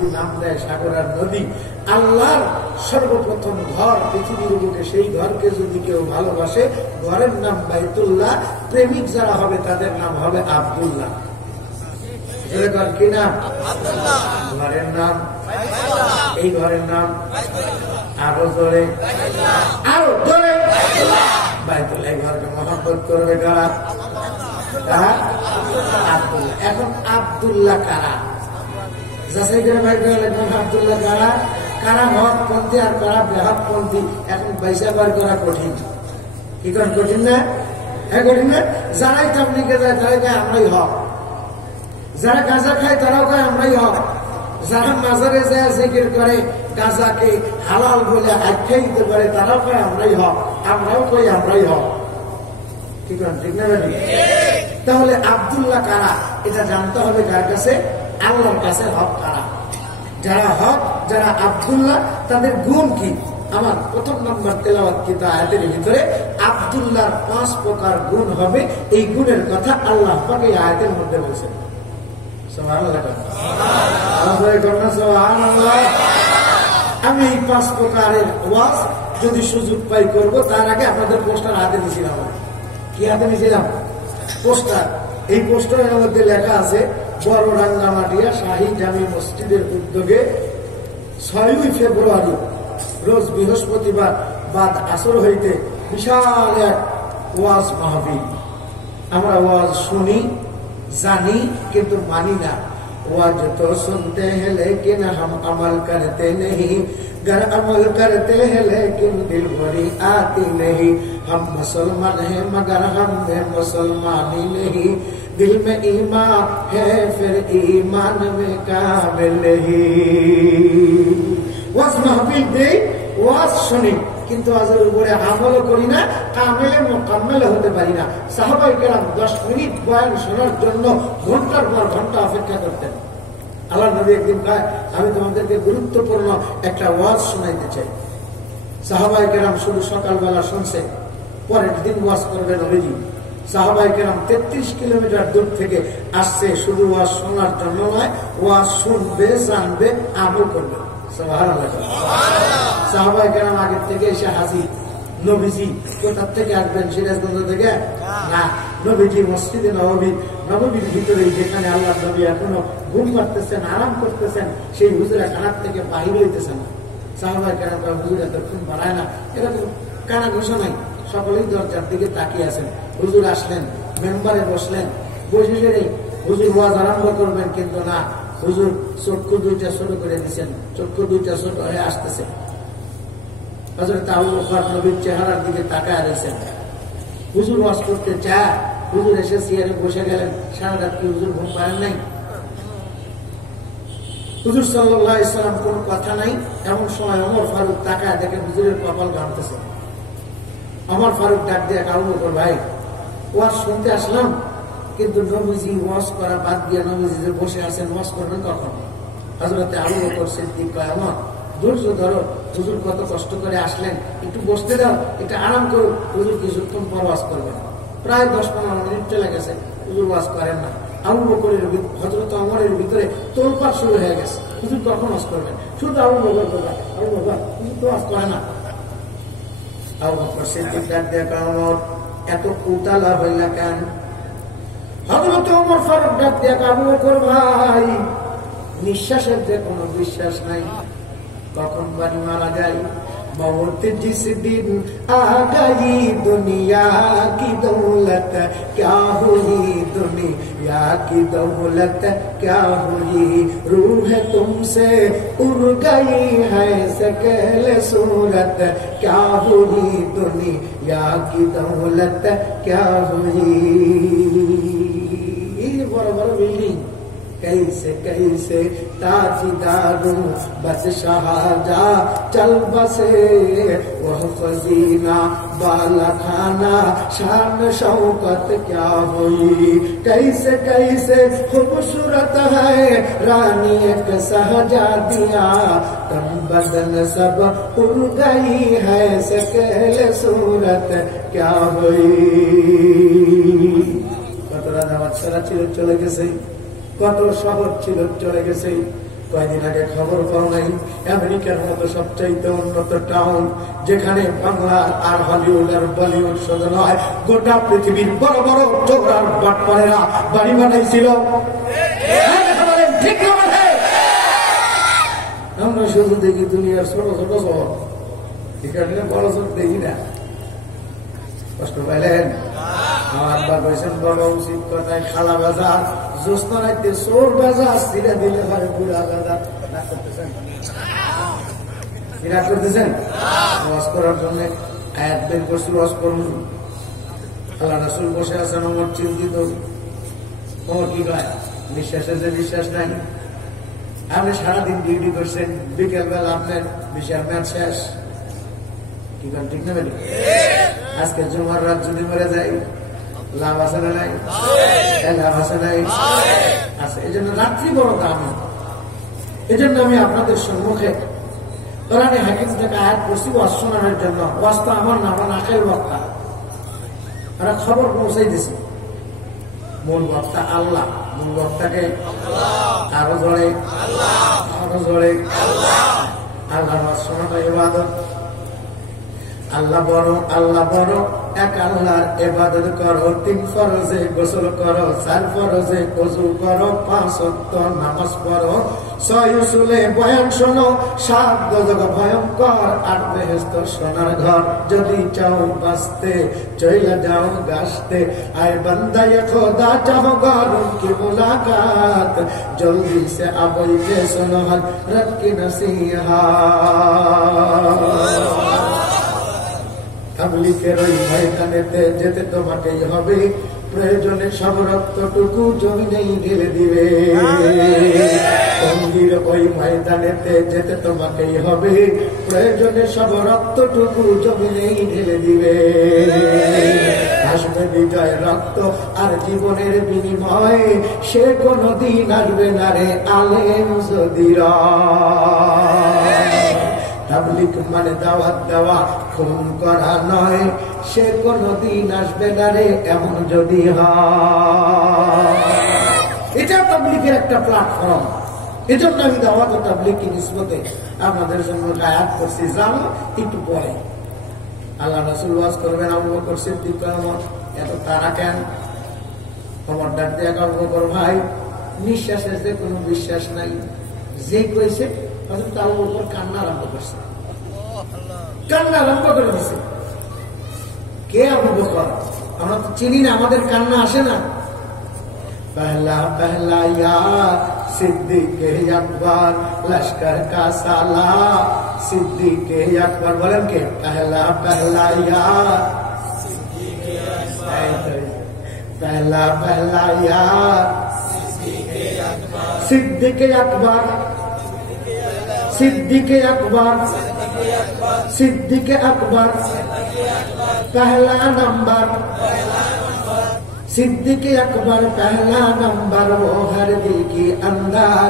যদি নাম দেয় সাগর আর নদী, আল্লাহর সর্বপ্রথম ঘর পৃথিবীর বুকে, সেই ঘরকে যদি কেউ ভালোবাসে, ঘরের নাম বাইতুল্লাহ, প্রেমিক যারা হবে তাদের নাম হবে আব্দুল্লাহ। কি নাম? ঘরের নাম, এই ঘরের নাম আরো জোরে, আরো জোরে বাইতুল্লাহ। ঘরকে মহব্বত করবে কারা? আব্দুল্লাহ। এখন আব্দুল্লাহ কারা যাচাই করে বাইর করে লিখবেন। আব্দুল্লাহ কারা? কারা হকপন্থী আর কারা বেহকপন্থী, এখন পয়সা বার করা কঠিন। কি করেন? কঠিন না? হ্যাঁ কঠিন না? যারাই তাবলীগে যায় তারাই কয় আমরাই হক, যারা গাঁজা খায় তারাও কয় আমরাই হক, যারা মাজারে যায় জিকির করে গাঁজাকে হালাল বলে আখ্যা দিতে পারে তারাও কয় আমরাই হক, আমরাও কই আমরাই হক। কি করেন? ঠিক না? তাহলে আব্দুল্লাহ কারা এটা জানতে হবে কার কাছে? আল্লাহর কাছে। হক কারা? যারা হক, যারা আব্দুল্লাহ, তাদের গুণ কি? আমার প্রথম নম্বর তেলাওয়াত কিতা আয়াতের ভিতরে আব্দুল্লাহর 5 প্রকার গুণ হবে। এই গুণের কথা আল্লাহ পাক এই আয়াতের মধ্যে বলেছেন। সুবহানাল্লাহ। আমি এই 5 প্রকারের ওয়াজ যদি সুযোগ পাই করব, তার আগে আপনাদের পোস্টার হাতে দিয়েছিলাম। কি হাতে দিয়েছিলাম? পোস্টার। এই পোস্টারের মধ্যে লেখা আছে, বড় রাঙ্গামাটিয়া শাহী জামি মসজিদের উদ্যোগে 6ই ফেব্রুয়ারি রোজ বৃহস্পতিবার বাদ আসর হইতে বিশাল এক ওয়াজ মাহফিল। আমরা ওয়াজ শুনি, জানি, কিন্তু মানি না। ওয়াজ তো শুনতে हैं लेकिन हम अमल करते नहीं, गर अमल करते हैं लेकिन दिल भरी आती नहीं। हम मुसलमान हैं मगर हम में मुसलमानी नहीं, दिल में ईमान है फिर ईमान में काबिल नहीं। ওয়াজ মাহফিল দেই, ওয়াজ শুনি, কিন্তু ওয়াজের উপরে আমলও করি না, কামেলে মোকাম্মেলে হতে পারি না। সাহাবায়ে কেরাম 10 মিনিট বয়ান শোনার জন্য ঘন্টার পর ঘন্টা অপেক্ষা করতেন। আল্লাহ নবী একদিন কয়, আমি তোমাদেরকে গুরুত্বপূর্ণ একটা ওয়াজ শোনাইতে চাই। সাহাবায়ে কেরাম শুধু সকালবেলা শুনছে, পরের দিন ওয়াজ করবে নবীজি। সাহাবায়ে কেরাম 33 কিলোমিটার দূর থেকে আসছে শুধু ওয়াজ শোনার জন্য নয়, ওয়াজ শুনবে, জানবে, আমল করবে। সুবহানাল্লাহ। সাহাবায়ে কেরাম আগের থেকে এসে হাজির। নবীজি কোথা থেকে আসবেন? সিরাজগঞ্জ থেকে না, নবীজি মসজিদে নববীর ভিতরে, যেখানে আল্লাহ নবী এখনো ঘুম পাড়তেছেন, আরাম করতেছেন, সেই হুজুরা কানার থেকে বাহির হইতেছেন না। সাহাবায়ে কেরাম হুজুর এতক্ষণ বাড়ায় না, এরকম কানা ঘোষা নাই। সকলেই দরজার দিকে তাকিয়ে আছেন। হুজুর আসলেন, মেম্বারে বসলেন, বসে সেরে হুজুর ওয়াজ আরম্ভ করবেন, কিন্তু না, হুজুর চক্ষু 2টা ছোট করে দিচ্ছেন, চক্ষু 2টা ছোট হয়ে আসতেছে। হযরত আবু বকর নবীর চেহারার দিকে তাকায় রয়েছেন। হুজুর ওয়াজ করতে চায়, হুজুর এসে চেয়ারে বসে গেলেন। সারা রাত কি হুজুর ঘুম পান নাই? হুজুর সাল্লাল্লাহু আলাইহি সাল্লাম কোন কথা নাই। এমন সময় ওমর ফারুক তাকায় দেখেন হুজুরের কপাল ঘামতেছে। ওমর ফারুক ডাক দিয়ে, আবু বকর ভাই, ওয়াজ শুনতে আসলাম, কিন্তু নবীজি ওয়াজ করা বাদ দিয়ে নবীজি যে বসে আছেন, ওয়াজ করবেন কখন? হযরত আবু বকর সিদ্দিক কয়, ওমর ধৈর্য ধরো, হুজুর কত কষ্ট করে আসলেন, একটু বসতে দাও, একটু আরাম করো, হুজুর কিছুক্ষণ পর ওয়াজ করবেন। প্রায় 10-15 মিনিট চলে গেছে, হুজুর ওয়াজ করেন না। আবু বকরের, হযরত ওমরের ভিতরে তোলপাড় শুরু হয়ে গেছে, হুজুর কখন ওয়াজ করবেন? শুধু আবু বকর করবেন, আবু বকর হুজুর তো ওয়াজ করে না। আবু বকর সিদ্দিক ডাক দিয়ে কয়, ওমর এত উতালা হইলা কেন? হযরত ওমর ফারুক ডাক দিয়ে কয়, আবু বকর ভাই, নিঃশ্বাসের যে কোনো বিশ্বাস নাই, কখন বাড়ি মারা যায়। मौत जिस दिन आ गई दुनिया की दौलत क्या हुई, दुनिया की दौलत क्या हुई, रूह तुमसे उड़ गई है सकल सूरत क्या हुई, दुनिया की दौलत क्या हुई। बड़ा बड़ा बिल्डिंग कैसे कैसे ताजदारू बस शाहजा चल बसे, वह खजीना बाला खाना शान शौकत क्या हुई, कैसे कैसे खूबसूरत है रानी एक सहजादिया, तन बदन सब उड़ गई है सकल सूरत क्या हुई। কত রাজা বাদশারা ছিল চলে গেছে, কত শহর ছিল চলে গেছে, কয়েকদিন আগে খবর পাও নাই, আমেরিকার মতো সবচাইতে উন্নত টাউন, যেখানে বাংলা আর হলিউড আর বলিউড শুধু নয়, গোটা পৃথিবীর বড় বড় চোর আর বাটপাড়েরা বাড়ি বানাইছিল। ঠিক না? আমরা শুধু দেখি দুনিয়ার ছোট ছোট শহর, এখানে বড় ছোট দেখি না। কষ্ট পাইলেন? আমার আব্বা কইছেন বড় উচিত কথায় খালা বাজার, জ্যোৎস্না রাইতে চোর বাজার, সিরা দিলে পারে বুড়া বাজার। বিরাট করতেছেন ওয়াজ করার জন্য আয়াত বের করছি, ওয়াজ করুন। আল্লাহ রাসূল বসে আছেন, আমার চিন্তিত। ওর কি কয়? বিশ্বাসের যে বিশ্বাস নাই। আপনি সারাদিন ডিউটি করছেন, বিকেল বেলা আপনার বিশাল ম্যাচ শেষ। কি করেন? ঠিক না? আজকে জুমার রাত যদি মরে যাই, লাভ আছে না নাই? লাভ আছে নাই? আছে। এই জন্য রাত্রি বড় দামি। এই জন্য আমি আপনাদের সম্মুখে কোরআনে হাকিম থেকে আয়াত করছি ওয়াজ শোনানোর জন্য। ওয়াজ তো আমার না, আমার আখের বক্তা, ওরা খবর পৌঁছাই দিছে। মূল বক্তা আল্লাহ। মূল বক্তাকে আরো জোরে, আরো জোরে আল্লাহ। ওয়াজ শোনানো ইবাদত। আল্লাহ বড়, আল্লাহ বড়, এক আল্লাহর ইবাদত করো, 3 ফরজে গোসল করো, 4 ফরজে ওযু করো, 5 ওয়াক্ত নামাজ পড়ো, 6 উসুলে বয়ান শোনো, 7 গজব ভয়ঙ্কর, 8 বেহেশত সোনার ঘর। যদি চাও বাঁচতে চইলা যাও গাছতে, আয় বান্দা এ খোদা চাहो গরম কি মুলাকাত, জলদি সে আবই কে শোনো হক রব কি নসিহত। তাবলীগের ওই ময়দানেতে যেতে তোমাকেই হবে, প্রয়োজনে সব রক্তটুকু জমিনেই ঢেলে দিবে। টঙ্গীর ওই ময়দানেতে যেতে তোমাকেই হবে, প্রয়োজনে সব রক্তটুকু জমিনেই ঢেলে দিবে। আসবে বিজয় রক্ত আর জীবনের বিনিময়ে, সে কোনদিন আসবে না রে আলেম যদি তাবলীগ মানে দাওয়াত দেওয়া, খুন করা নয়, সে কোনদিন আসবে না রে এমন যদি হয়। এটা তাবলীগের একটা প্ল্যাটফর্ম। এজন্য আমি দাওয়াত ও তাবলীগকে নিসবতে আপনাদের জন্য আয়াত করছি, জানো একটু পরে। আল্লাহ রাসূল ওয়াজ করবেন, আবু বকর সিদ্দিক ওমর, এত তারা কেন? ওমর ডাক দিয়ে আবু বকর ভাই, নিঃশ্বাসের যে কোনো বিশ্বাস নাই, যে কইছে আবু বকর কান্না আরম্ভ করছে, কান্না আরম্ভ করে দিছে। কে আবু বকর? আমরা তো চিনি না, আমাদের কান্না আসে না। पहला पहला यार सिद्दीक अकबर लश्कर का साला सिद्दीक अकबर बोलें के पहला पहला यार पहला पहला यार सिद्दीक अकबर सिद्दीक अकबर सिद्दीक अकबर पहला नंबर सिद्दीक अकबर पहला नंबर वो हर दिल के अंदर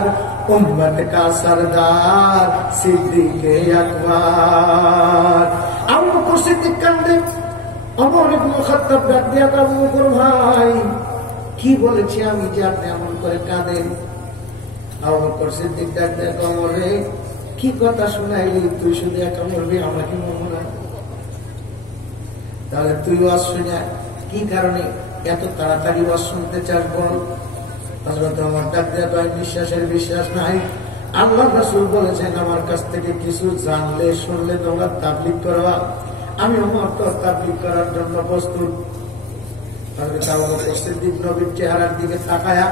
उम्मत का सरदार सिद्दीक अकबर। আবু বকর সিদ্দিক কান্দে, ওমর ইবনে খাত্তাব ডাক দিয়া আবু বকর ভাই কি বলেছি আমি যে আপনি এমন করে কাঁদেন? আবু বকর সিদ্দিক ডাক দিয়া ওমর রে কি কথা শুনাইলি, তুই শুধু একা মরবি, আমরা কি মরবো না? তাহলে তুই ওয়াজ শুনে কি কারণে এত তাড়াতাড়ি ওয়াজ শুনতে চাস বল? হযরত ওমর ডাক দিয়া কয়, বিশ্বাসের বিশ্বাস নাই। আল্লাহ রাসূল বলেছেন আমার কাছ থেকে কিছু জানলে শুনলে তোমরা তাবলীগ করবা। আমি ওমর তো তাবলীগ করার জন্য প্রস্তুত। হযরত আবু বকর সিদ্দিক নবীর চেহারার দিকে তাকায়া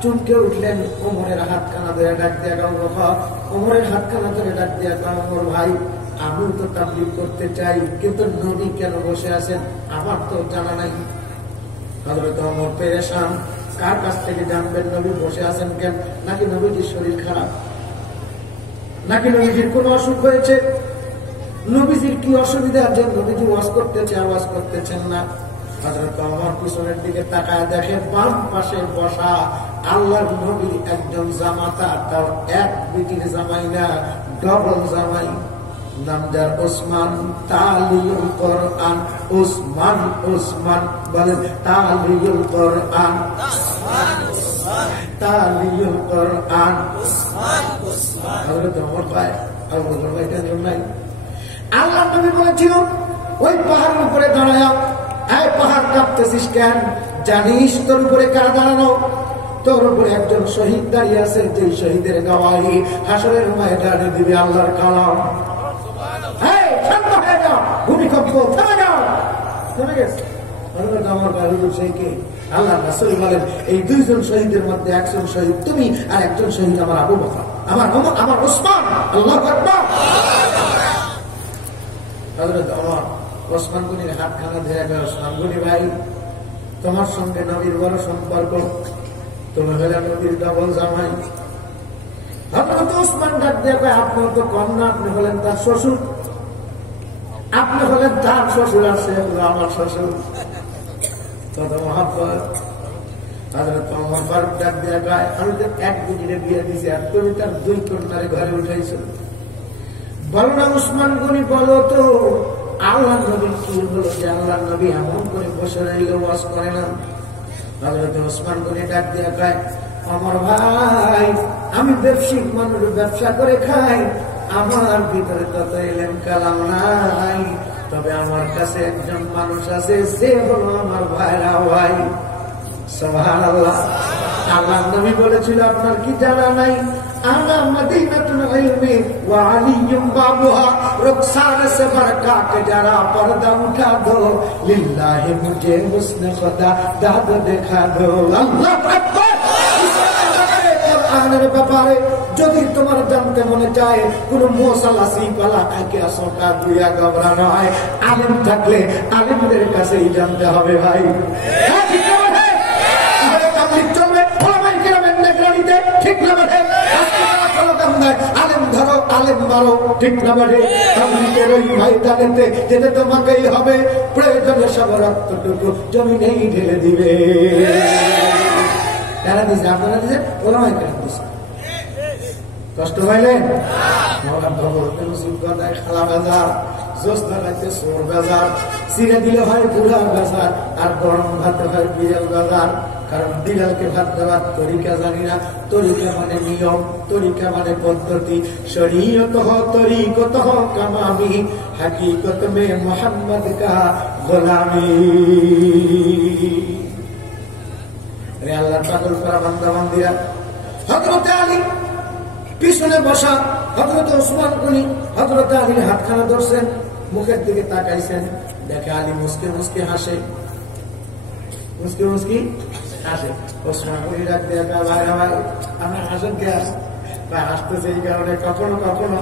চমকে উঠলেন। ওমরের হাতখানা ধরে ডাক দিয়া কয়, ওমরের হাতখানা ধরে ডাক দিয়া কয়, ওমর ভাই আমি তো তাবলীগ করতে চাই, কিন্তু নবী কেন বসে আছেন আমার তো জানা নাই। হযরত ওমর পেরেশান, কার কাছ থেকে জানবেন নবী বসে আছেন কেন? নাকি নবীজির শরীর খারাপ, নাকি নবীজির কোন অসুখ হয়েছে, নবীজির কি অসুবিধা যে নবীজি ওয়াজ করতেছে আওয়াজ করতেছেন না? হযরত ওমর পিছনের দিকে তাকায় দেখে বাম পাশে বসা আল্লাহর নবীর একজন জামাতা, তাও এক বিটির জামাই না, ডবল জামাই, নাম যার ওসমান, তালিউল কোরআন, ওসমান ওসমান বলেন তালিউল কোরআন, তালিউল কোরআন, হযরত ওমর ভাই আবু বকর ভাই টেনশন নাই। আল্লাহ নবী বলেছিল ওই পাহাড়ের উপরে দাঁড়ায়, এই পাহাড় কাঁপতেছিস কেন? জানিস তোর উপরে কারা দাঁড়ানো? তোর উপরে একজন শহীদ দাঁড়িয়ে আছে, যে শহীদের গাওয়াই হাসরের ময়দানে দিবে আল্লাহর কালাম। শান্ত হয়ে যাও, ভূমিকম্প থেমে যাও। থেমে গেছে। আল্লাহ রাসূল বলেন এই দুইজন শহীদের মধ্যে একজন শহীদ তুমি, আর একজন শহীদ আমার আবু বকর, আমার ওসমান। আল্লাহু আকবার। হযরত ওমর ওসমান গনির হাতখানা ধরে গেল, ওসমান গনি ভাই, তোমার সঙ্গে নবীর বড় সম্পর্ক, তুমি হলে নবীর ডবল জামাই। হযরত ওসমান ডাক দিয়ে কয়, আপনি তো কন্যা, আপনি হলেন তার শ্বশুর, আপনি হলেন তার শ্বশুর, আর সে হলো আমার শ্বশুর। কত মহব্বত। হযরত ওমর ফারুক ডাক দিয়ে কয়, আমি তো এক দিনে বিয়ে দিছি, আর তুমি তার দুই কন্যারে ঘরে উঠাইছো। বলো না ওসমান গনি, বলো তো আল্লাহ নবীর কি হলো যে আল্লাহ নবী এমন করে বসে রইল, ওয়াজ করে না? হযরত ওসমান গনি ডাক দিয়ে কয়, ওমর ভাই, আমি ব্যবসায়িক মানুষ, ব্যবসা করে খাই, আমার ভিতরে তত ইলম কালাম নাই, তবে আমার কাছে একজন মানুষ আছে, সে হলো আমার ভাইরা ভাই। সুবহানাল্লাহ। আল্লাহ নবী বলেছিল, আপনার কি জানা নাই? আনা মদিনাতুল ইলমি ওয়া আলিয়ুম বাবুহা, রুখসান সে বরকা কে যারা পর্দা উঠা দো, লিল্লাহি মুঝে হুসনে খুদা দাদ দেখা দো। আল্লাহু আকবার। কোরআনের ব্যাপারে যদি তোমার জানতে মনে চায়, কোন মশালা সিপালা খাইকে আসকা দুইয়া ঘবরানো হয়, আলেম থাকলে আলেমদের কাছেই জানতে হবে ভাই। ঠিক না বলে? আলেম ধরো, আলেম মারো, ঠিক না বলে? ওই ময়দানেতে যেতে তোমাকেই হবে, প্রয়োজনে সব রক্তটুকু জমিনেই ঢেলে দিবে। তারা দিচ্ছে, আপনারা দিচ্ছে, ওরাই কেন দিচ্ছে? কষ্ট পাইলেন? খালা বাজার, জোস্তা রাখতে সোর বাজার, সিরে দিলে হয় পুরা বাজার, আর গরম ভাতে হয় বিড়াল বাজার। কারণ বিড়ালকে ভাত দেওয়ার তরিকা জানি না। তরিকা মানে নিয়ম, তরিকা মানে পদ্ধতি। শরীয়ত হ তরিকত হ কামামি, হাকিকত মে মোহাম্মদ কা গোলামি। রে আল্লাহর পাগল করা বান্দা বান্দিরা, হযরত আলী পিছনে বসা, হযরত ওসমান গনি হযরত আলীর হাতখানা ধরছেন, মুখের দিকে তাকাইছেন, দেখে আলী মুসকে মুসকে হাসে, মুসকে মুসকি হাসে। ওসমান গনি ডাক দিয়ে কয়, ভাই ভাই, আমি হাসেন কে? ভাই হাসতেছে এই কারণে, কখনো কখনো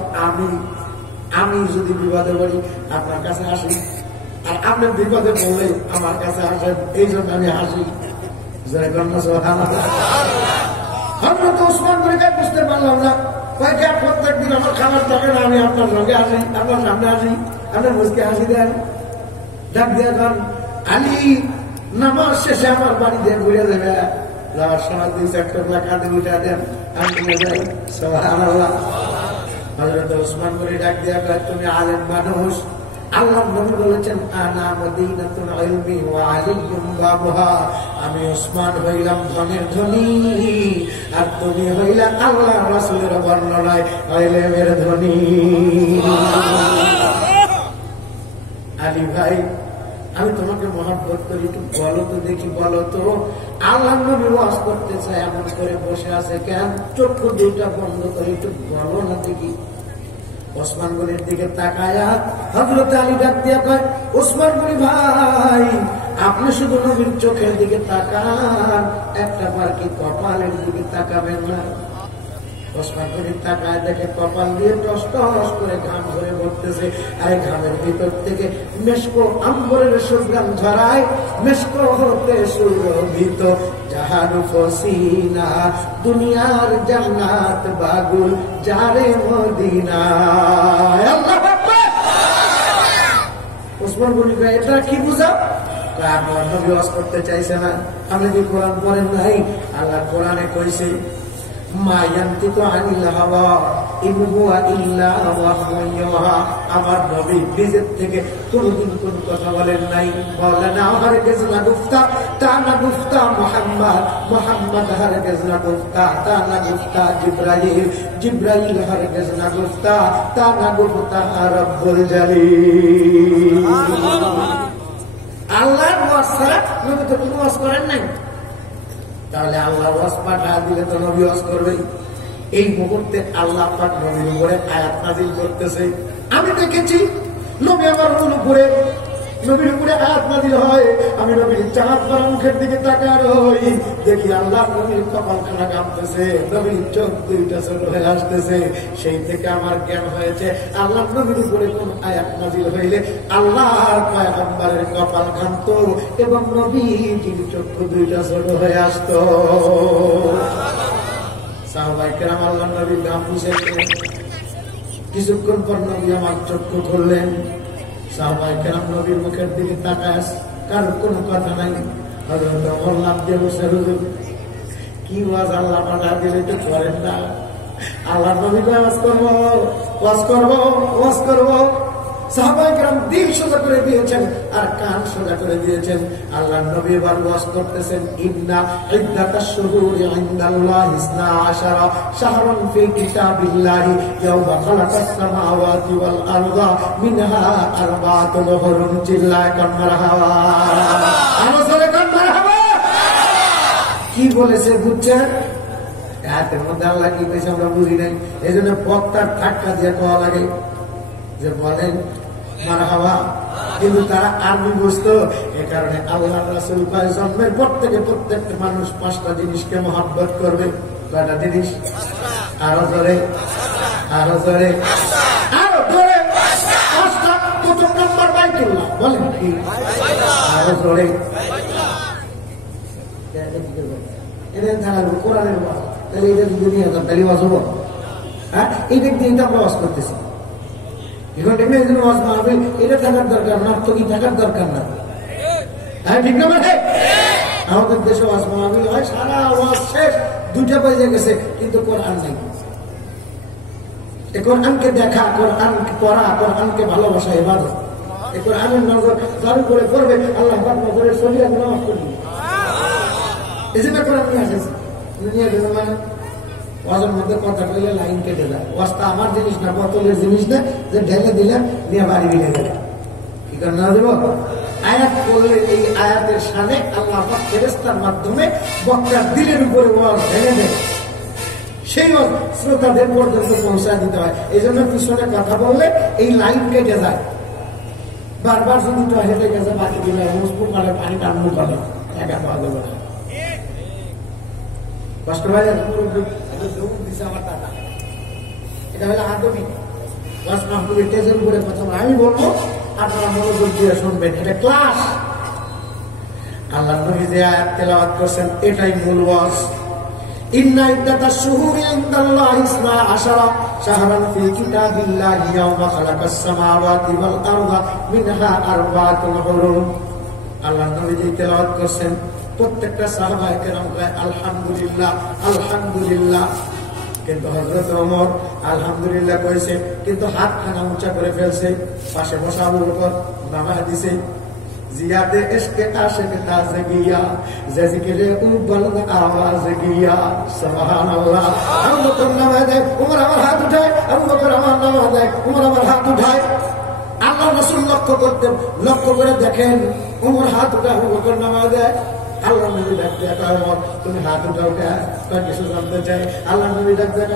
আমি যদি বিপদে পড়ি আপনার কাছে হাসি, আর আপনি বিপদে পড়লে আমার কাছে আসেন, এই জন্য আমি হাসি। হযরত ওসমান গনিকে বুঝতে পারলাম না, প্রত্যেকদিন আমার খাবার থাকে না, আমি আপনার সঙ্গে আসি, আপনার সামনে আসি, আপনার মুসকে হাসি দেন। ডাক দিয়ে যান, আলী নামাজ শেষে আমার বাড়ি দিয়ে ঘুরে দেবে, যাওয়ার সময় 2-4 টাকা কাঁধে উঠা দেন, আমি নিয়ে যাই। সুবহানাল্লাহ। হযরত ওসমান গনি ডাক দিয়ে কয়, তুমি আলেম মানুষ, আল্লাহ নবী বলেছেন, আনা মদিনাতুল ইলমি ওয়া আলিয়ুম বাবুহা, আমি ওসমান হইলাম ধনের ধনী, আর তুমি হইলা আল্লাহ রাসূলের বর্ণনায় ইলমের ধনী। আলী ভাই, আমি তোমাকে মহব্বত করি, একটু বলো তো দেখি, বলো তো আল্লাহ নবী ওয়াজ করতে চায়, এমন করে বসে আছে কেন? চক্ষু দুইটা বন্ধ করে একটু বলো না দেখি। ওসমান গনির দিকে তাকায়া হযরত আলী ডাক দিয়া কয়, ওসমান গনি ভাই, আপনি শুধু নবীর চোখের দিকে তাকান, একটা বার কি কপালের দিকে তাকাবেন না? ওসমান গনি তাকায়, দেখে কপাল দিয়ে টস টস করে ঘাম ধরে পড়তেছে, আর ঘামের ভিতর থেকে মেশকো আম্বরের সুগন্ধ ঝরায়, মেশকো হতে সুরভিত জাহানু ফসিনা, দুনিয়ার জান্নাত বাগুল যারে মদিনা। আল্লাহু আকবার। ওসমান গনি কয়, এটা কি বুঝাও? আপনার নবী ওয়াজ করতে চাইছে না, আপনি কি কোরআন পড়েন নাই? আল্লাহ কোরআনে কইছে, মা ইয়ানতিকু আনিল হাওয়া ইন হুয়া ইল্লা ওয়াহয়ুন ইউহা, আমার নবী নিজের থেকে কোনদিন কোন কথা বলেন নাই। মাওলানা হারগিজ না গুফতা তা না গুফতা মুহাম্মদ, মুহাম্মদ হারগিজ না গুফতা তা না গুফতা জিবরাইল, জিবরাইল হারগিজ না গুফতা তা না গুফতা রব্বুল জালিল। আল্লাহর ওয়াজ ছাড়া নবী তো কোনো ওয়াজ করেন নাই। তাহলে আল্লাহ ওয়াজ পাঠা দিলে তো নবী ওয়াজ করবেই। এই মুহূর্তে আল্লাহ পাক নবীর উপরে আয়াত নাযিল করতেছে। আমি দেখেছি নবী আমার উপরে, নবীর উপরে আয়াত নাযিল হয়, আমি নবীর চাঁদ করা মুখের দিকে তাকায় রই, দেখি আল্লাহ নবীর কপালখানা কাঁপতেছে, নবীর চোখ দুইটা ছোট হয়ে আসতেছে। সেই থেকে আমার জ্ঞান হয়েছে আল্লাহ নবীর উপরে কোন আয়াত নাযিল হইলে আল্লাহর পয়গম্বরের কপাল কাঁপতো এবং নবীর চক্ষু দুইটা ছোট হয়ে আসতো। সাহাবায়ে কেরাম আল্লাহর নবীর গাম মুছেছেন, কিছুক্ষণ পর নবী আমার চক্ষু খুললেন। সাহাবায়ে কেরাম নবীর মুখের দিকে তাকায়, কারোর কোনো কথা নাই। হযরত ওমর লাফ দিয়ে বসে, হুজুর কি ওয়াজ আল্লাহ পাঠা দিলে তো করেন না, আল্লাহ নবীকে ওয়াজ করবো, ওয়াজ করবো, ওয়াজ করবো। সাহাবায়ে কেরাম দিল সোজা করে দিয়েছেন আর কান সোজা করে দিয়েছেন। আল্লাহর নবী এবার ওয়াজ করতেছেন, ইন্না ইদ্দাতাশ শুহুরি ইনদাল্লাহি 12 শাহরান ফি কিতাবিল্লাহি ইয়াওমা খালাকাস সামাওয়াতি ওয়াল আরদা মিনহা আরবাতুন হুরুম। চিল্লায় কান মারহাবা, আরো জোরে কান মারহাবা। কি বলেছে বুঝছেন? আয়াতের মধ্যে আল্লাহ কি কইছে আমরা বুঝি নাই, এজন্য বক্তার ধাক্কা দিয়ে কোয়া লাগে যে বলেন মারহাবা, কিন্তু তারা আরবি বুঝতো। এ কারণে আল্লাহ রাসূল কয় জন্মের পর থেকে প্রত্যেকটা মানুষ 5টা জিনিসকে মহব্বত করবে। কয়টা জিনিস? আরো জোরে, আরো জোরে, আরো জোরে। 5টা। প্রথম নম্বর বাইতুল্লাহ, বলেন কি? আরো জোরে। এটা জানাবো কোরআনের ওয়াজ, তাহলে এটা যদি নিয়ে যেতাম তাহলে ওয়াজ হবো? হ্যাঁ, এই দিক দিয়ে আমরা ওয়াজ করতেছি। এখন ঠিক না, এই জন্য ওয়াজ মাহফিল এটা থাকার দরকার, নর্তকী থাকার দরকার না। হ্যাঁ ঠিক না? মানে আমাদের দেশে ওয়াজ মাহফিল হয়, সারা ওয়াজ শেষ 2টা বেজে গেছে, কিন্তু কোরআন নেই। কোরআনকে দেখা, কোরআনকে পড়া, কোরআনকে ভালোবাসা, ইবাদত। এই কোরআনের নজর যার উপরে পড়বে আল্লাহ পাক নজরের সরিয়ে মাফ করবে। এই জন্য কোরআন নিয়ে আসেছে, নিয়ে আসেছে মানে ওয়াজের মধ্যে কথা কইলে লাইন কেটে যায়। ওয়াজটা আমার জিনিস না, বোতলের জিনিস না যে ঢেলে দিলাম নিয়ে বাড়ি বিলে গেলাম। কি করে না দেব? আয়াত করলে এই আয়াতের সামনে আল্লাহ পাক ফেরেশতার মাধ্যমে বক্তার দিলের উপরে ওয়াজ ঢেলে দেয়, সেই ওয়াজ শ্রোতাদের পর্যন্ত পৌঁছায় দিতে হয়। এই জন্য পিছনে কথা বললে এই লাইন কেটে যায়। বারবার যদি টয়লেটে গেছে বাকি দিলে মুসপুর করে পানি টানমু করে একা পাওয়া যাবে না। কষ্ট হয় আমার টাকা, এটা হলো আদমি ওয়াজ মাহফিলের স্টেজের উপরে কথা আমি বলবো, আপনারা মনোযোগ দিয়ে শুনবেন। এটা ক্লাস। আল্লাহ নবী যে আয়াত তেলাওয়াত করছেন এটাই মূল ওয়াজ। ইন্না ইদ্দাতাশ শুহুরি ইনদাল্লাহি 12 শাহরান ফি কিতাবিল্লাহি ইয়াওমা খালাকাস সামাওয়াতি ওয়াল আরদা মিনহা আরবাতুন হুরুম। আল্লাহ নবী যে তেলাওয়াত করছেন প্রত্যেকটা সাহাবায়ে কেরাম কয় আলহামদুলিল্লাহ, আলহামদুলিল্লাহ। কিন্তু হযরত ওমর আলহামদুলিল্লাহ কইছে, কিন্তু হাতখানা উঁচা করে ফেলছে। পাশে বসা আবু বকর নামাজ দিছে, জিয়াদে ইশকে আশিক তাজে গিয়া যে জিকিরে উবলদ আওয়াজ গিয়া সুবহানাল্লাহ। আবু বকর নামাজ দেয়, ওমর আমার হাত উঠায়, আবু বকর আমার নামাজ দেয়, ওমর আমার হাত উঠায়। আল্লাহ রাসূল লক্ষ্য করতেন, লক্ষ্য করে দেখেন ওমর হাত উঠায়, আবু বকর নামাজ দেয়। আল্লাহ নবী ডাক দেয়, তুমি হাত উঠাও কে? কিছু জানতে চাই। আল্লাহ নবী ডাক দেয়,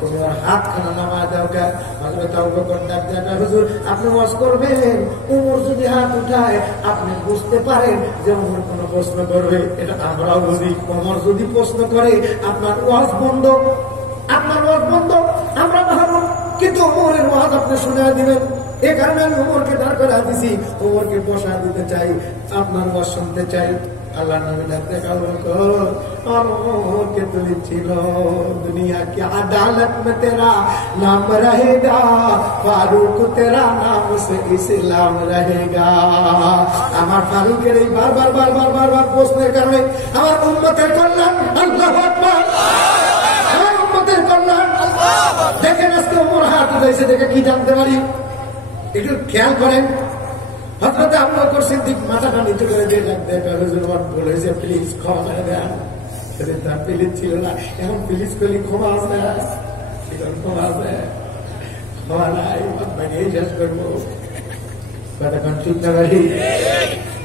তুমি ওর হাত খানা নামায় দাও কে? হযরত আবু বকর ডাক দেয়, হুজুর আপনি ওয়াজ করবেন, ওমর যদি হাত উঠায় আপনি বুঝতে পারেন যে ওমর কোনো প্রশ্ন করবে, এটা আমরাও বুঝি। ওমর যদি প্রশ্ন করে আপনার ওয়াজ বন্ধ, আপনার ওয়াজ বন্ধ, আমরা ভাবো, কিন্তু ওমরের ওয়াজ আপনি শুনে দিবেন। এ কারণে আমি ওমরকে দাঁড় করে দিছি, ওমরকে বসা দিতে চাই, আপনার ওয়াজ শুনতে চাই। আল্লাহ নবী ডাকতে के तुझे चिनो दुनिया की अदालत में तेरा नाम रहेगा, फारूक तेरा नाम से इस्लाम रहेगा। আমার ফারুকের এই বারবার প্রশ্নের কারণে আমার উম্মতের কল্যাণ, আল্লাহু আকবার, আমার উম্মতের কল্যাণ বলেন দেখেন আজকে ওমর হাত উঠাইছে দেখে কি জানতে পারি একটু খেয়াল করেন। হযরত আবু বকর সিদ্দিক মাথাটা নিচু করে দিয়ে ডাকতে হুজুর বলেছে প্লিজ ক্ষমা করে দেন। তার প্লিজ ছিল না, এখন প্লিজ করলে ক্ষমা আছে, ক্ষমা আছে, ক্ষমা নাই, বানিয়ে শেষ করবো। কতক্ষণ ঠিক না বাড়ি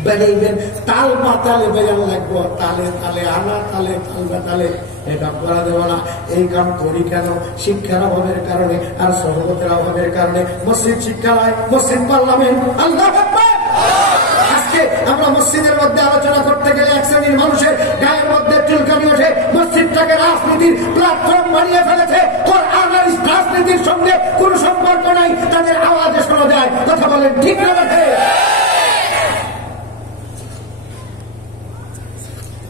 বানাইবেন তাল বা তালে বেজান লাগবো, তালে তালে আনা তালে তাল বা তালে এটা করা দেব না। এই কাম করি কেন? শিক্ষার অভাবের কারণে আর সহবতের অভাবের কারণে। মসজিদ শিক্ষালয়, মসজিদ পার্লামেন্ট, আল্লাহু আকবার। আজকে আমরা মসজিদের মধ্যে আলোচনা করতে গেলে এক শ্রেণীর মানুষের গায়ের মধ্যে চুলকানি ওঠে। মসজিদটাকে রাজনীতির প্ল্যাটফর্ম বানিয়ে ফেলেছে। কোরআন আর রাজনীতির সঙ্গে কোন সম্পর্ক নাই, তাদের আওয়াজে শোনা যায়। কথা বলেন ঠিক না?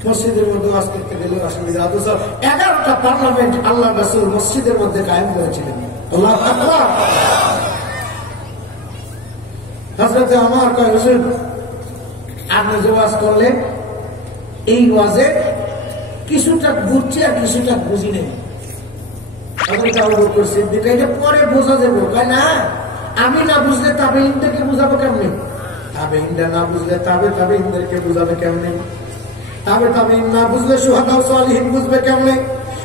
মসজিদের মধ্যে ওয়াজ করতে গেলে অসুবিধা, অথচ 11টা পার্লামেন্ট আল্লাহ রাসূল মসজিদের মধ্যে কায়েম করেছিলেন। আল্লাহু আকবার। হযরত ওমর কয় হুজুর আপনি যে ওয়াজ করলেন এই ওয়াজে কিছুটা বুঝছি আর কিছুটা বুঝি নেই। হযরত আবু বকর সিদ্দিক এটা পরে বোঝা যাবে। কয় না, আমি না বুঝলে তাবেঈনদেরকে বুঝাবো কেমনে? তাবেঈনরা না বুঝলে তাবেঈনদেরকে বুঝাবে কেমনে? তাবেঈন না বুঝলে শুহাদা ও সালিহিন বুঝবে কেমনে?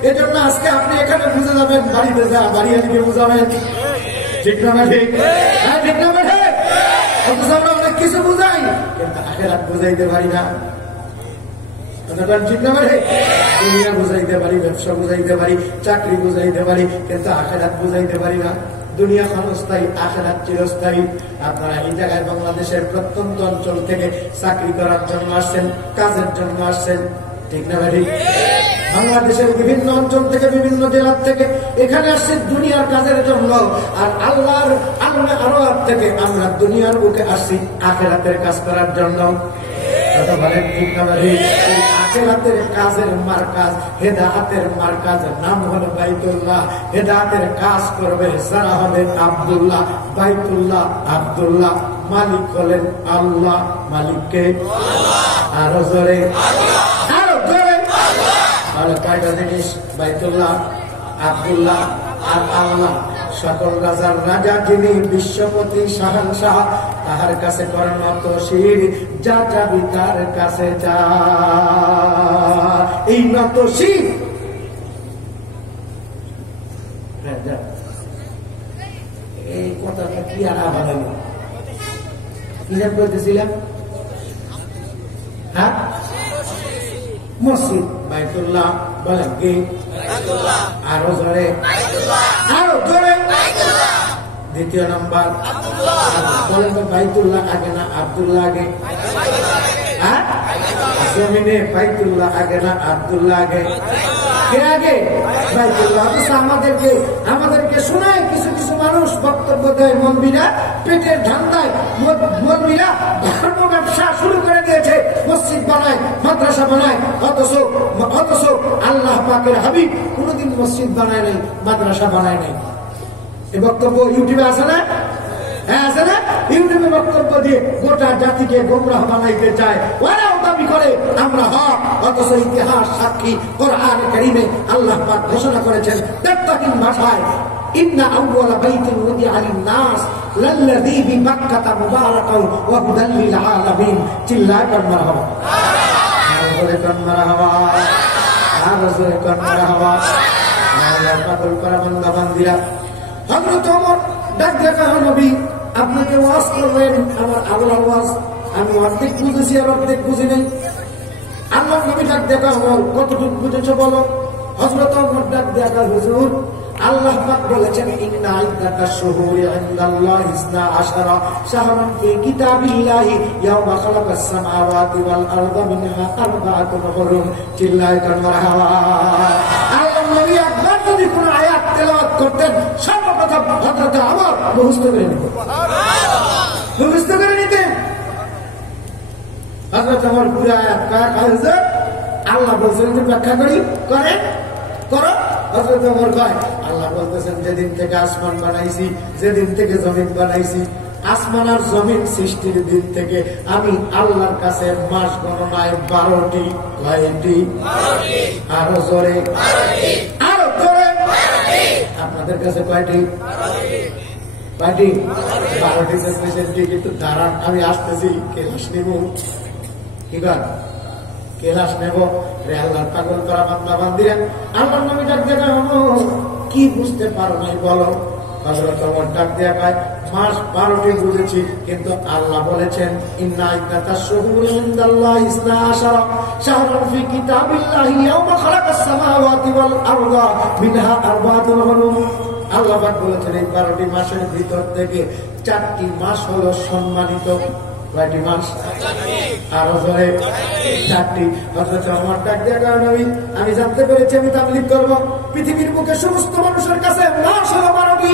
এজন্য আজকে আপনি এখানে বুঝে যাবেন, বাড়িতে যা বাড়িয়ালিকে বুঝাবেন। ঠিক না ঠিক? হ্যাঁ ঠিক না ঠিক? অথচ আমরা অনেক কিছু বুঝাই কিন্তু আখিরাত বুঝাইতে পারি না। ঠিক না ঠিক? দুনিয়া বুঝাইতে পারি, ব্যবসা বুঝাইতে পারি, চাকরি বুঝাইতে পারি, কিন্তু আখিরাত বুঝাইতে পারি না। দুনিয়া ক্ষণস্থায়ী, আখিরাত চিরস্থায়ী। আপনারা এই জায়গায় বাংলাদেশের প্রত্যন্ত অঞ্চল থেকে চাকরি করার জন্য আসছেন, কাজের জন্য আসছেন। ঠিক না ঠিক? বাংলাদেশের বিভিন্ন অঞ্চল থেকে, বিভিন্ন জেলার থেকে এখানে আসছে দুনিয়ার কাজের জন্য। আর আল্লাহর আরোয়ার থেকে আমরা দুনিয়ার বুকে আসছি আখিরাতের কাজ করার জন্য। কথা বলেন ঠিক না ঠিক? আখিরাতের কাজের মারকাজ, হেদায়েতের মারকাজ নাম হলো বাইতুল্লাহ। হেদায়েতের কাজ করবে যারা হবে আব্দুল্লাহ, বাইতুল্লাহ আব্দুল্লাহ, মালিক হলেন আল্লাহ। মালিককে আরো জোরে, আরো জোরে। তাহলে কয়টা জিনিস? বাইতুল্লাহ, আব্দুল্লাহ আর আল্লাহ। সকল রাজার রাজা যিনি, বিশ্বপতি শাহানশাহ, তাহার কাছে করেন নত শির, যা যাবি তার কাছে যা। এই নত শির এই কথাটা কি আর বানালো? কি যেন বলতেছিলাম? হ্যাঁ, মসজিদ বাইতুল্লাহ বলেন কি? আরো জোরে, আরো জোরে। দ্বিতীয় নাম্বার বলেন তো, বাইতুল্লাহ আগে না আব্দুল্লাহ আগে? হ্যাঁ, জমিনে বাইতুল্লাহ আগে না আব্দুল্লাহ আগে? কে আগে? বাইতুল্লাহ। আমাদেরকে শোনায় কিছু কিছু মানুষ বক্তব্য দেয়, মৌলবীরা পেটের ধান্দায়, মৌলবীরা ধর্ম ব্যবসা শুরু করে দিয়েছে, মসজিদ বানায়, মাদ্রাসা বানায়। অথচ আল্লাহ পাকের হাবিব কোনদিন মসজিদ বানায় নাই, মাদ্রাসা বানায় নাই। এই বক্তব্য ইউটিউবে আছে না? হ্যাঁ আছে না? ইউটিউবে বক্তব্য দিয়ে গোটা জাতিকে গোমরাহ বানাইতে চায়। ওরাও দাবি করে আমরা হক, অথচ ইতিহাস সাক্ষী কোরআন কারীমে আল্লাহ পাক ঘোষণা করেছেন তাত্তাকিন ভাষায়, ইন্না আউওয়ালা বাইতিন উদিআ লিন-নাস লাল্লাযী বিবাক্কাতা মুবারাকান ওয়া হুদাল লিল আলামিন। চিল্লায় কর মারহাবা, আর বলে কর মারহাবা, আর জোরে কর মারহাবা। আল্লাহ পাগল করা বান্দা বান্দিরা, হযরত ওমর ডাক দেখা, নবী আপনাকে ওয়াজ করবেন, আমার আল্লাহর ওয়াজ আমি অর্ধেক বুঝেছি আর অর্ধেক বুঝি নাই। আল্লাহ নবী ডাক দেখা, ওমর কতটুকু বুঝেছো বলো? হযরত ওমর ডাক দেখা, হুজুর আল্লাহ পাক বলেছেন ইন্না ইদ্দাতাশ শুহুরি ইনদাল্লাহি 12 শাহরান ফি কিতাবিল্লাহি ইয়াওমা খালাকাস সামাওয়াতি ওয়াল আরদা মিনহা আরবাআতুন হুরুম। চিল্লায় কর মারহাবা। আল্লাহ নবী একবার যদি কোন আয়াত তেলাওয়াত করতেন, সর্বপ্রথম হযরত ওমর মুখস্থ করে নিতেন, মুখস্থ করে নিতেন। হযরত ওমর পুরো আয়াত কাছে আল্লাহ বলছেন যে ব্যাখ্যা করি, করে করো। হযরত ওমর কয় আল্লাহ বলতেছেন যেদিন থেকে আসমান বানাইছি, যেদিন থেকে জমিন বানাইছি, আসমান আর জমিন সৃষ্টির দিন থেকে আমি আল্লাহর কাছে মাস গণনায় 12টি। কয়টি? আরো জোরে, আরো জোরে। আপনাদের কাছে কয়টি? 12টি পেশেন্টটি। কিন্তু দাঁড়ান, আমি আসতেছি, কেলাস নেব। কি কর? কেলাস নেব। আল্লাহর পাগল করা বান্দা বান্দিরা, আল্লাহর নবী ডাক দিয়ে কি বুঝতে পারো নাই বলো? হযরত ওমর ডাক দিয়ে কয়, মাস 12টি বুঝেছি, কিন্তু আল্লাহ বলেছেন ইন্না ইদ্দাতাশ শুহুরি ইনদাল্লাহি 12 শাহরান ফি কিতাবিল্লাহি ইয়াওমা খালাকাস সামাওয়াতি ওয়াল আরদা মিনহা আরবাতুন হুরুম। আল্লাহ পাক বলেছেন এই 12টি মাসের ভিতর থেকে 4টি মাস হলো সম্মানিত। কয়টি মাস? আরো জোরে 4টি। হযরত ওমর ডাক দিয়ে কয়, নবী আমি জানতে পেরেছি, আমি তাবলীগ করব। পৃথিবীর বুকে সমস্ত মানুষের কাছে মাস হলো 12টি।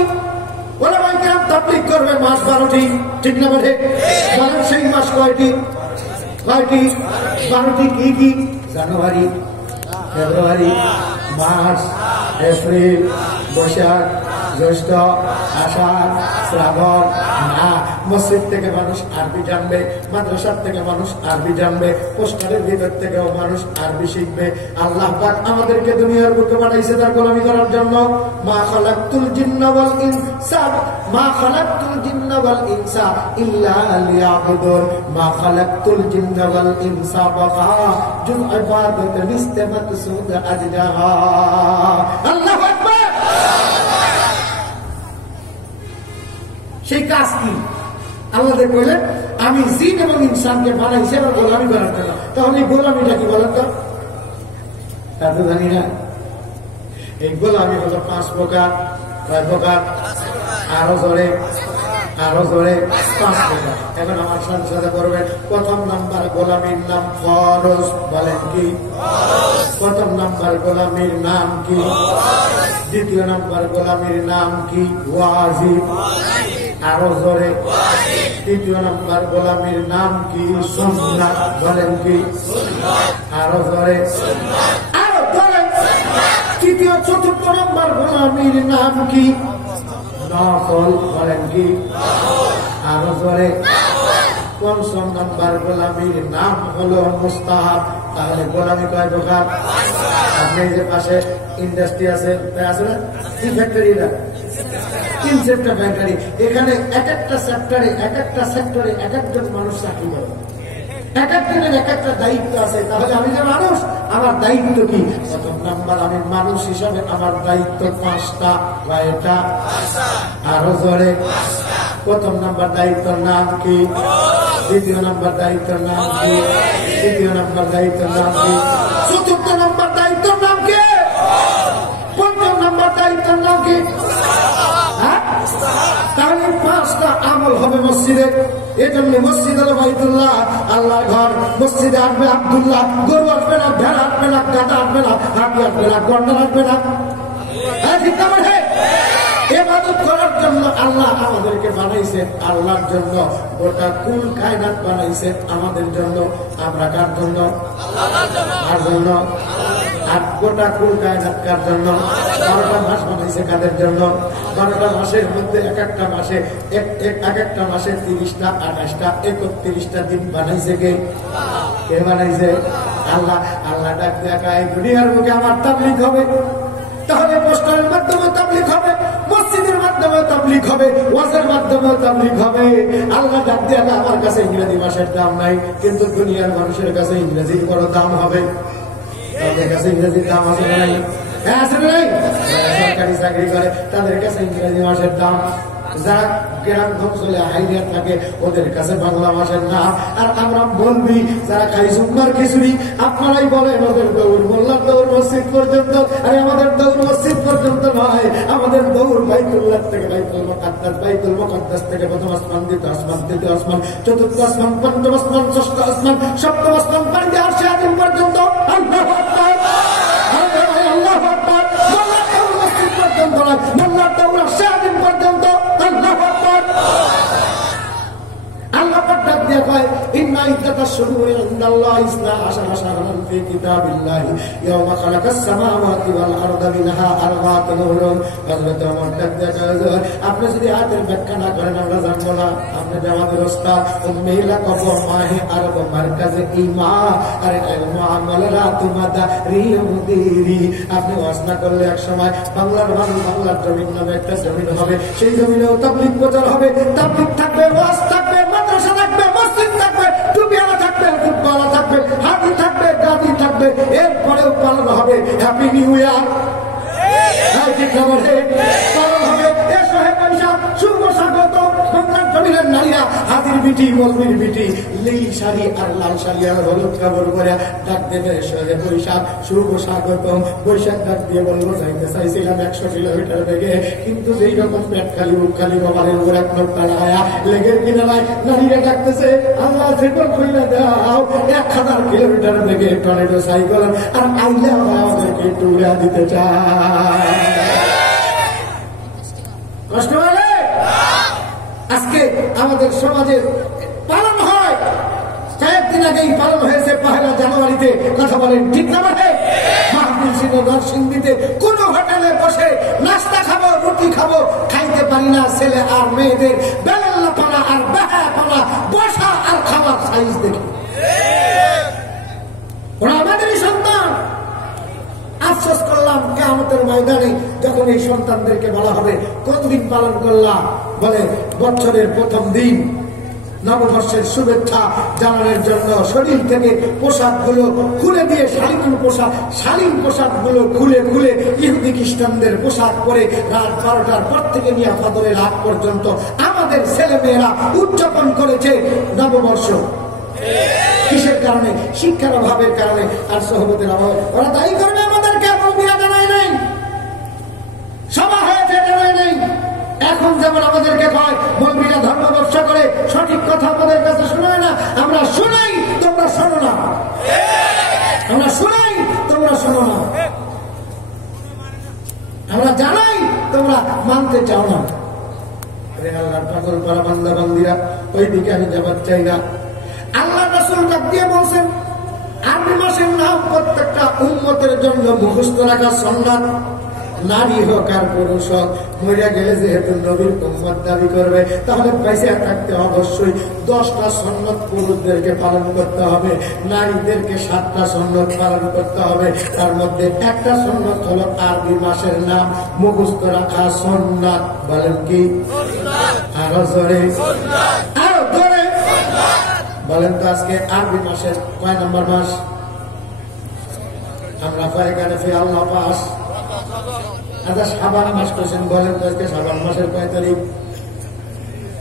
ওলামায়ে কেরাম তাবলীগ করবে মাস 12টি, ঠিক না বলে? বলেন সেই মাস কয়টি? 12টি। কি কি? জানুয়ারি, ফেব্রুয়ারি, মার্চ, এপ্রিল, বৈশাখ, জ্যৈষ্ঠ, আষাঢ়, শ্রাবণ। না, মসজিদ থেকে মানুষ আরবি জানবে, মাদ্রাসার থেকে মানুষ আরবি জানবে, পোস্টারের ভিতর থেকেও মানুষ আরবি শিখবে। আল্লাহ পাক আমাদেরকে দুনিয়ার বুকে বানাইছে তার গোলামি করার জন্য। মা খালাকতুল জিন্না ওয়াল ইনসা ইল্লা লিয়াবুদুন। মা খালাকতুল জিন্না ওয়াল ইনসা ওয়া জুল ইবাদাত লিস্তে মাকসুদ আজজাহা। আল্লাহু আকবার। সেই কাজ কি? আল্লাহ বললেন আমি জিন এবং ইনসানকে বানাইছি আমার গোলামি করার জন্য। তাহলে এই গোলামিটা কি বলেন তো? তা তো জানি না। এই গোলামি হলো 5 প্রকার। কয় প্রকার? আরো জোরে 5 প্রকার। এখন আমার সাথে করবেন। প্রথম নাম্বার গোলামির নাম ফরজ। বলেন কি? প্রথম নাম্বার গোলামির নাম কি? দ্বিতীয় নাম্বার গোলামির নাম কি? ওয়াজিব। আরো জোরে। তৃতীয় নাম্বার গোলামির নাম কি? সুন্নাত। বলেন কি? আরো জোরে। আরো জোরে। তৃতীয় চতুর্থ নাম্বার গোলামির নাম কি? নফল। বলেন কি? আরো জোরে। পঞ্চম নাম্বার গোলামির নাম হলো মুস্তাহাব। তাহলে গোলামি কয় প্রকার? আপনি যে পাশে ইন্ডাস্ট্রি আছে, তাই আছে না? কি ফ্যাক্টরি? 3 sector factory. এখানে এক একটা সেক্টরে এক একজন মানুষ চাকরি করে। এক একজনের এক একটা দায়িত্ব আছে। তাহলে আমি যে মানুষ, আমার দায়িত্ব কি? প্রথম নাম্বার, আমি মানুষ হিসাবে আমার দায়িত্ব 5টা। কয়টা? আরো জোরে। প্রথম নাম্বার দায়িত্বের নাম কি? দ্বিতীয় নাম্বার দায়িত্বের নাম কি? তৃতীয় নাম্বার দায়িত্বের নাম কি? চতুর্থ নাম্বার দায়িত্বের নাম কি? পঞ্চম নাম্বার দায়িত্বের নাম কি? তাহলে 5টা আমল হবে মসজিদে। এই জন্য মসজিদ হলো বাইতুল্লাহ, আল্লাহর ঘর। মসজিদে আসবে আব্দুল্লাহ, গরু আসবে না, ভেড়া আসবে না, গাধা আসবে না, হাতি আসবে না, গন্ডার আসবে না। ইবাদত করার জন্য আল্লাহ আমাদেরকে বানাইছে, আল্লাহর জন্য। গোটা কুল কায়নাত বানাইছে আমাদের জন্য। আমরা কার জন্য? কার জন্য? আর গোটা কুল কায়নাত কার জন্য? 12টা মাস বানাইছে কাদের জন্য? 12টা মাসের মধ্যে এক একটা মাসে 30টা, 28টা, 31টা দিন বানাইছে কে? কে বানাইছে? আল্লাহ। আল্লাহ ডাক দেখায় দুনিয়ার বুকে আমার তাবলীগ হবে। তাহলে পোস্টারের মাধ্যমে তাবলীগ হবে, মসজিদের মাধ্যমে তাবলীগ হবে, ওয়াজের মাধ্যমে তাবলীগ হবে। আল্লাহ ডাক দিয়ে আমার কাছে ইংরেজি মাসের দাম নাই, কিন্তু দুনিয়ার মানুষের কাছে ইংরেজির বড় দাম হবে। তাদের কাছে ইংরেজির দাম আছে নাই? হ্যাঁ, আছে নাই? সরকারি চাকরি করে তাদের কাছে ইংরেজি মাসের দাম। যারা গ্রাম অঞ্চলে হাইরিয়া থাকে ওদের কাছে বাংলা মাসের নাম। আর আমরা বলবি যারা খাই জুম্মার খিচুড়ি, আপনারাই বলেন ওদের দৌড় মোল্লার দৌড় মসজিদ পর্যন্ত। আরে আমাদের দৌড় মসজিদ পর্যন্ত নয়, আমাদের দৌড় বাইতুল্লাহ থেকে বাইতুল মুকাদ্দাস, বাইতুল মুকাদ্দাস থেকে প্রথম আসমান, দ্বিতীয় আসমান, তৃতীয় আসমান, চতুর্থ আসমান, পঞ্চম আসমান, ষষ্ঠ আসমান, সপ্তম আসমান, পানিতে আরশে আজিম পর্যন্ত। আল্লাহু আকবার, আল্লাহু আকবার। মোল্লার দৌড় মসজিদ পর্যন্ত নয়, মোল্লার দৌড় আরশে আজিম পর্যন্ত। আল্লাহু আকবার। আল্লাহ পাক ডাক দিয়ে কয় ইন্না ইদ্দাতাশ শুহুরি ইনদাল্লাহি 12 শাহরান ফি কিতাবিল্লাহি ইয়াওমা খালাকাস সামাওয়াতি ওয়াল আরদা মিনহা আরবা'তুন হুরুম। হযরত ওমর আপনি যদি আয়াতের ব্যাখ্যা না করেন আমরা জানবো না। আপনি আমাদের ওস্তাদ উম্মিলা কবর মাহে আরব মারকাজে ইমা আরে মুআমালাত মাদারি মুদিরি। আপনি ওয়াজ না করলে এক সময় বাংলার মানুষ বাংলার জমিন নামে একটা জমিন হবে, সেই জমিনেও তাবলীগ প্রচার হবে, তাবলীগ থাকবে, ওয়াজ থাকবে, মাদ্রাসা থাকবে, মসজিদ থাকবে, টুপিওয়ালা থাকবে, ফুটবলা থাকবে, হাতি থাকবে, গাদি থাকবে, এরপরেও পালন হবে হ্যাপি নিউ ইয়ার। পালন হবে এসো হে বৈশাখ, শুভ স্বাগত। বাংলার জমিনের নারীরা হাতির বিটি, মলমির বিটি, নীল শাড়ি আর লাল শাড়ি আর হলুদ কাপড় পরে ডাক দেবে এসো হে বৈশাখ, শুভ স্বাগতম। বৈশাখ ডাক দিয়ে বলবো যাইতে চাইছিলাম 100 কিলোমিটার বেগে, কিন্তু যেই রকম পেট খালি মুখ খালি বাবারের উপর এক নোট টানায়া লেগের কিনারায় নারীরা ডাকতেছে আল্লাহ সেকল খুইলা দাও 1000 কিলোমিটার বেগে টর্নেডো সাইকেল আর আইলা আমাদেরকে একটু উড়া দিতে চায়। কষ্ট হয় আজকে আমাদের সমাজে পালন হয়, কয়েকদিন আগেই পালন হয়েছে 1 জানুয়ারিতে। কথা বলেন ঠিক না? মাহফিল ছিল নরসিংদীতে, কোন হোটেলে বসে নাস্তা খাবো, রুটি খাবো, খাইতে পারি না। ছেলে আর মেয়েদের বেলাল্লাপানা আর বেহায়াপানা, বসা আর খাবার সাইজ দেখি। ওরা আমাদেরই সন্তান। আফসোস করলাম কিয়ামতের ময়দানে যখন এই সন্তানদেরকে বলা হবে কতদিন পালন করলাম, বলে বছরের প্রথম দিন নববর্ষের শুভেচ্ছা জানানোর জন্য শরীর থেকে পোশাকগুলো খুলে দিয়ে শালীন পোশাকগুলো খুলে খুলে ইহুদি খ্রিস্টানদের পোশাক পরে রাত 12টার পর থেকে নিয়ে ফাদরের আগ পর্যন্ত আমাদের ছেলে মেয়েরা উদযাপন করেছে নববর্ষ। কিসের কারণে? শিক্ষার অভাবের কারণে আর সহবতের অভাবে। ওরা দায়ী করবে আমাদেরকে, মৌলবীরা জানাই নাই, সভা হয়েছে জানাই নাই। এখন যেমন আমাদেরকে কয় মৌলবীরা ধর্ম ব্যবসা করে, সঠিক কথা আমাদের কাছে শোনায় না। আমরা শোনাই, তোমরা শোনো না। আমরা শোনাই, তোমরা শোনো না। আমরা জানাই, তোমরা মানতে চাও না। আল্লাহর পাগল পারা বান্দা বান্দিরা, ওই দিকে আমি যাবার চাই না। আল্লাহ রাসূল ডাক দিয়ে বলছেন আরবি মাসের নাম প্রত্যেকটা উম্মতের জন্য মুখস্থ রাখা সুন্নাত। নারী হোক আর পুরুষ হোক, মরিয়া গেলে যেহেতু নবীর উম্মত দাবি করবে, তাহলে পয়সা থাকতে অবশ্যই 10টা সুন্নাত পুরুষদেরকে পালন করতে হবে, নারীদেরকে 7টা সুন্নাত পালন করতে হবে। তার মধ্যে একটা সুন্নাত হলো আরবি মাসের নাম মুখস্থ রাখা সুন্নাত। বলেন কি? আরো জোরে, আরো জোরে বলেন তো। আজকে আরবি মাসের কয় নম্বর মাস? আমরা এখানে ফি আল্লাহ পাস। আচ্ছা, শাবান মাস করছেন, বলেন তো আজকে শাবান মাসের কয় তারিখ?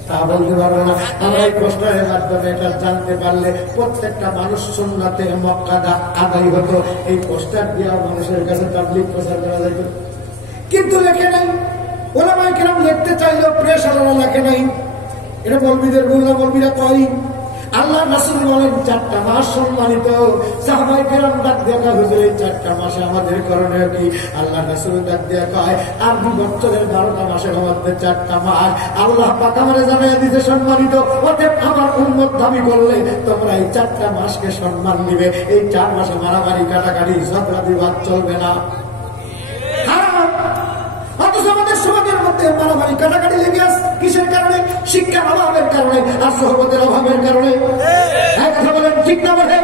তা বলতে পারবো না। আমরা এই প্রশ্নের মাধ্যমে এটা জানতে পারলে প্রত্যেকটা মানুষ সুন্নাতে মুআক্কাদা আদায় হতো। এই পোস্টার দিয়ে মানুষের কাছে তাবলীগ প্রচার করা যেত, কিন্তু লেখে নাই। ওলামায়ে কেরাম লিখতে চাইলেও প্রেস আলাদা লেখে নাই। এটা মৌলবীদের ভুল না, মৌলবীরা কয়। আল্লাহ রাসূল বলেন 4টা মাস সম্মানিত। সাহাবায়ে কেরাম ডাক দেখা হুজুর এই 4টা মাসে আমাদের করণীয় কি? আল্লাহ রাসূল ডাক দেয়া কয় আরবি বছরের 12টা মাসের মধ্যে 4টা মাস আল্লাহ পাক আমারে জানাইয়া দিতে সম্মানিত। অতএব আমার উম্মত দাবি করলে তোমরা এই 4টা মাসকে সম্মান দিবে। এই 4 মাসে মারামারি কাটাকাটি ঝগড়া বিবাদ চলবে না। অথচ আমাদের সমাজের মধ্যে মারামারি কাটাকাটি লেগে আছে কিসের কারণে? শিক্ষার অভাবের কারণে আর সহবতের অভাবের কারণে। কথা বলেন ঠিক না? বলে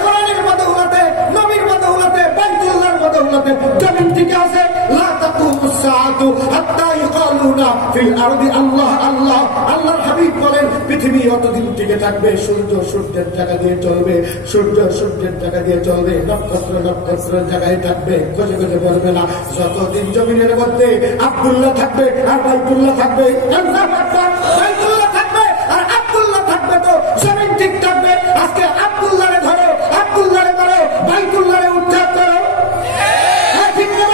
কোরআনের বদৌলতে, নবীর বদৌলতে, বাইতুল্লাহর বদৌলতে জমিন ঠিক আছে। লা তাকুমুস সাআতু হাত্তা ইয়াকুলুনা ফিল আরদি আল্লাহ আল্লাহ। আল্লাহর হাবিব বলেন পৃথিবী অতদিন টিকে থাকবে সূর্য সূর্যের জায়গা দিয়ে চলবে, সূর্য সূর্যের জায়গা দিয়ে চলবে, নক্ষত্র নক্ষত্রের জায়গায় থাকবে, খোঁজে খোঁজে বলবে না। যতদিন জমিনের মধ্যে আব্দুল্লাহ থাকবে আর বাইতুল্লাহ থাকবে, বাইতুল্লাহ থাকবে আর আব্দুল্লাহ থাকবে, তো জমিন ঠিক থাকবে। আজকে আব্দুল্লাহরে ধরো, আব্দুল্লাহরে মারো, বাইতুল্লাহরে উৎখাত করো। ঠিক না?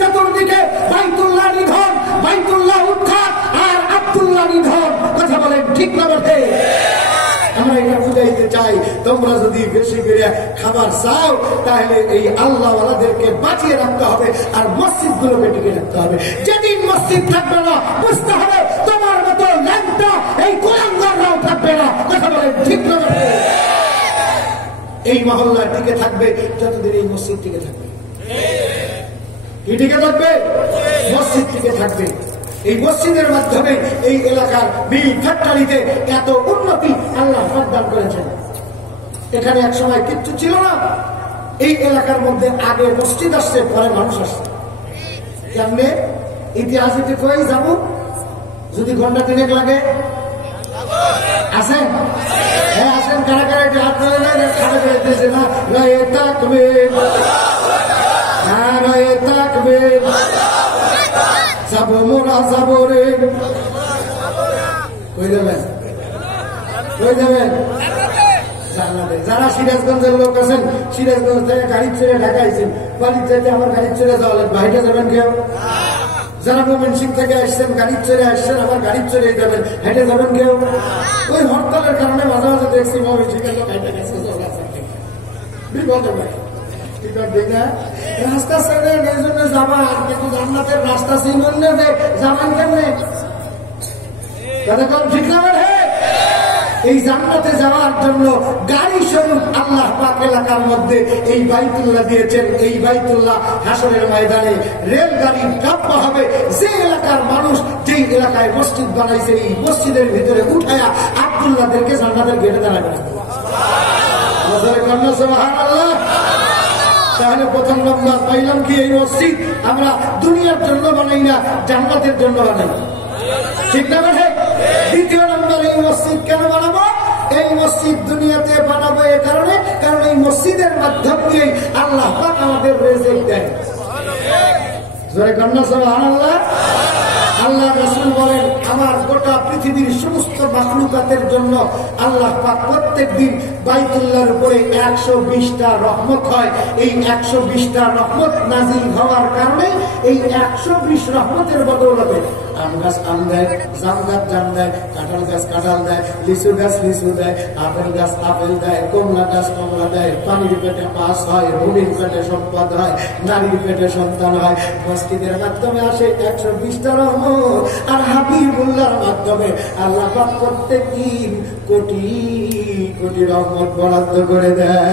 চতুর্দিকে বাইতুল্লাহ নিধন, বাইতুল্লাহ উৎখাত আর আব্দুল্লাহ নিধন। কথা বলেন ঠিক না? বলতে আমরা এটা বুঝাইতে চাই, তোমরা যদি বেশি করে খাবার চাও তাহলে এই আল্লাহওয়ালাদেরকে বাঁচিয়ে রাখতে হবে আর মসজিদগুলোকে টিকে রাখতে হবে। যেদিন মসজিদ থাকবে না, বুঝতে হবে তোমার মতো ল্যাংটা এই কুলাঙ্গাররাও থাকবে না। কথা বলেন ঠিক না? এই মহল্লা টিকে থাকবে যতদিন এই মসজিদ টিকে থাকবে। কি টিকে থাকবে? মসজিদ টিকে থাকবে। এই মসজিদের মাধ্যমে এই এলাকার মিল ফ্যাক্টরিতে এত উন্নতি আল্লাহ প্রদান করেছেন। এখানে এক সময় কিচ্ছু ছিল না। এই এলাকার মধ্যে আগে মসজিদ আসছে, পরে মানুষ আসছে। কেমনে? ইতিহাস একটু কই যাব, যদি ঘন্টা 3 লাগে। আসেন, হ্যাঁ আসেন, কারা কারা একটু হাত ধরে না, খাড়া বেড়েছে না, রয়ে থাকবে, হ্যাঁ রয়ে থাকবে, যাবো মোরা যাবো রে। কই দেবেন? কই দেবেন? যারা সিরাজগঞ্জের লোক আছেন, সিরাজগঞ্জ থেকে গাড়ি ছেড়ে ঢাকা আইছেন, বাড়ির চাইতে আমার গাড়ি ছেড়ে যাওয়া লাগবে, হাইটে যাবেন কেউ? যারা ময়মনসিংহ থেকে আসছেন, গাড়ি ছেড়ে আসছেন, আমার গাড়ি ছেড়ে যাবেন, হেঁটে যাবেন কেউ? ওই হরতালের কারণে মাঝে মাঝে দেখছি ময়মনসিংহের লোক হেঁটে গেছে, বিপদ হবে। রাস্তা ছেড়ে এই জন্য যাবা, কিন্তু জান্নাতের রাস্তা চিনবেন না, যে যাবেন কেমনে? ঠিক না? এই জান্নাতে যাওয়ার জন্য গাড়ি স্বরূপ আল্লাহ পাক এলাকার মধ্যে এই বাইতুল্লাহ দিয়েছেন। এই বাইতুল্লাহ হাসরের ময়দানে রেলগাড়ির ডাব্বা হবে। যে এলাকার মানুষ যেই এলাকায় মসজিদ বানাইছে, এই মসজিদের ভিতরে উঠায়া আব্দুল্লাহদেরকে জান্নাতের গেটে দাঁড়া করে। সুবহানাল্লাহ। তাহলে প্রথম নম্বর পাইলাম কি, এই মসজিদ আমরা দুনিয়ার জন্য বানাই না, জান্নাতের জন্য বানাই। ঠিক না? দ্বিতীয় নম্বর, এই মসজিদ কেন বানাবো? এই মসজিদ দুনিয়াতে বানাবো এ কারণে, কারণ এই মসজিদের মাধ্যম দিয়ে আল্লাহ পাক আমাদের রিজিক দেন। জোরে কন্যা সুবহানাল্লাহ। আল্লাহ রাসূল বলেন, আমার গোটা পৃথিবীর সমস্ত মাখলুকাতের জন্য আল্লাহ পাক প্রত্যেকদিন বাইতুল্লাহর উপরে 120টা রহমত হয়। এই 120টা রহমত নাজিল হওয়ার কারণে এই 120 রহমতের বদৌলতে আম গাছ আম দেয়, জাম গাছ জাম দেয়, কাঁঠাল গাছ কাঁঠাল দেয়, লিচু গাছ লিচু দেয়, আপেল গাছ আপেল দেয়, কমলা গাছ কমলা দেয়, পানির পেটে মাছ হয়, রুনির পেটে সম্পদ হয়, নারীর পেটে সন্তান হয়। মসজিদের মাধ্যমে আসে 120টা রহমত। আর হাবিবুল্লাহর মাধ্যমে আল্লাহ পাক প্রত্যেক দিন কোটি কোটি রহমত বরাদ্দ করে দেয়।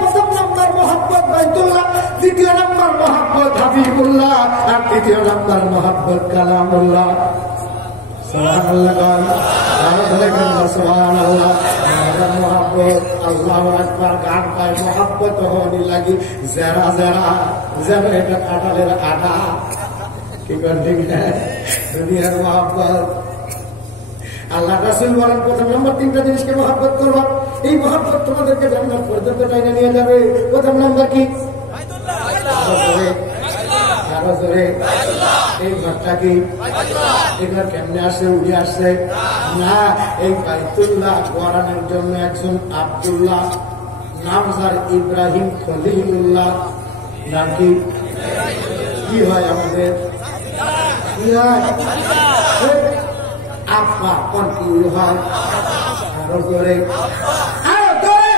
প্রথম নম্বর মহব্বত বাইতুল্লাহ, দ্বিতীয় নম্বর মহব্বত হাবিবুল্লাহ, আর তৃতীয় নম্বর মহব্বত কালামুল্লাহ। সুবহানাল্লাহ। সুবহানাল্লাহ। মহব্বত আল্লাহু আকবার। গান পায় মহব্বত হওয়ানি লাগি যারা যারা যেন এটা কাঁঠালের আটা। কি করেন? ঠিক না? দুনিয়ার মহব্বত। আল্লাহ রাসূল বলেন, প্রথম নম্বর 3টা জিনিসকে মহব্বত করবা। এই মহব্বত তোমাদেরকে জান্নাত পর্যন্ত টাইনে নিয়ে যাবে। প্রথম নম্বর কি? এই ঘরটা কি? এগুলো কেমনে আসে? উঠে আসছে না। এই বাইতুল্লাহ গড়ানোর জন্য একজন আব্দুল্লাহ নাম, যার ইব্রাহিম খলিলুল্লাহ নাম। কি হয় আমাদের? কি হয়? আব্বা। কোন কি হয়? আরো জোরে, আরো জোরে।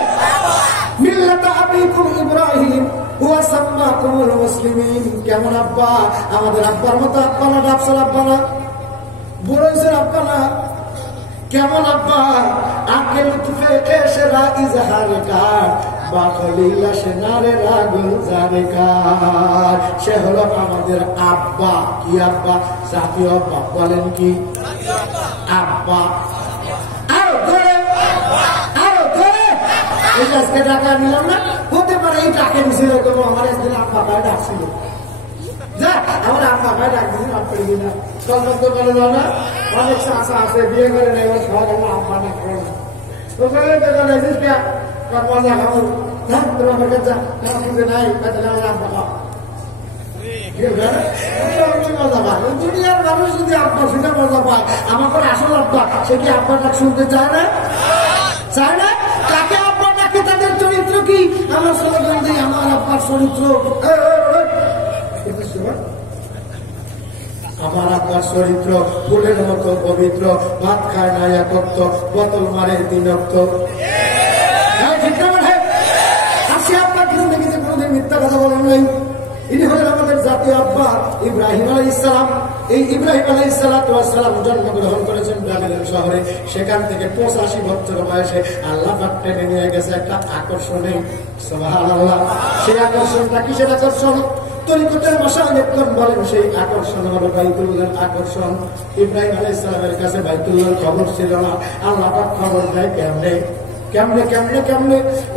মিল্লাত আবিকুম ইব্রাহিম ওয়া সাম্মাকুমুল মুসলিমিন। কেমন আব্বা? আমাদের আব্বার মতো আব্বা না, ডাবসাল আব্বা না, বুড়োইছের আব্বা না। কেমন আব্বা? আকে লুৎফে এশরা ইজহারে কার, বা খলিলা সেনারে রাগুল জারে কার। সে হলো আমাদের আব্বা। কি আব্বা? জাতীয় আব্বা। বলেন কি? আব্বা। আরো ধরে, আরো ধরে। এই আজকে টাকা নিলাম না, হতে পারে এই টাকা নিছিল আমার একদিন আব্বা ভাই ডাকছিল। যা আমার আব্বা ভাই ডাক দিয়েছিল, আপনি না কলকাতা করে যাও না, অনেক আশা আছে, বিয়ে করে নেই, এবার সবাই আমার আব্বা ডাক করে না। ওখানে মজা খাবো না, তোমার কাছে যা পুজো নাই, আমার আব্বা খাও। মজা পায় দুনিয়ার মানুষ। যদি আব্বা সেটা মজা পায়, আমার আসল আব্বা সে কি আব্বা ডাক শুনতে চায় না? চায় না? কাকে আব্বা ডাকে? তাদের চরিত্র কি? আমার স্লোগান দিই, আমার আব্বার চরিত্র। আমার আব্বার চরিত্র ফুলের মতো পবিত্র, ভাত খায় না একত্র, বোতল মারে 3 রক্ত। আসি আব্বা কিছু দেখিতে কোনোদিন মিথ্যা কথা বলেন নাই। ইনি হলেন আমাদের জান্নাতি আব্বা ইব্রাহিম আলাইহিস সালাম, এই ইব্রাহিম আলাইহিস সালাম জন্মগ্রহণ করেছেন বাবিলন শহরে। সেখান থেকে 85 বছর বয়সে আল্লাহ পাক টেনে নিয়ে গেছে একটা আকর্ষণে। সুবহানাল্লাহ। সেই আকর্ষণটা কিসের আকর্ষণ? তরিকতের মাশায়েখগণ বলেন সেই আকর্ষণ হলো বাইতুল্লাহর আকর্ষণ। ইব্রাহিম আলাইহিস সালামের কাছে বাইতুল্লাহর খবর ছিল না। আল্লাহ পাক খবর দেয় কেমনে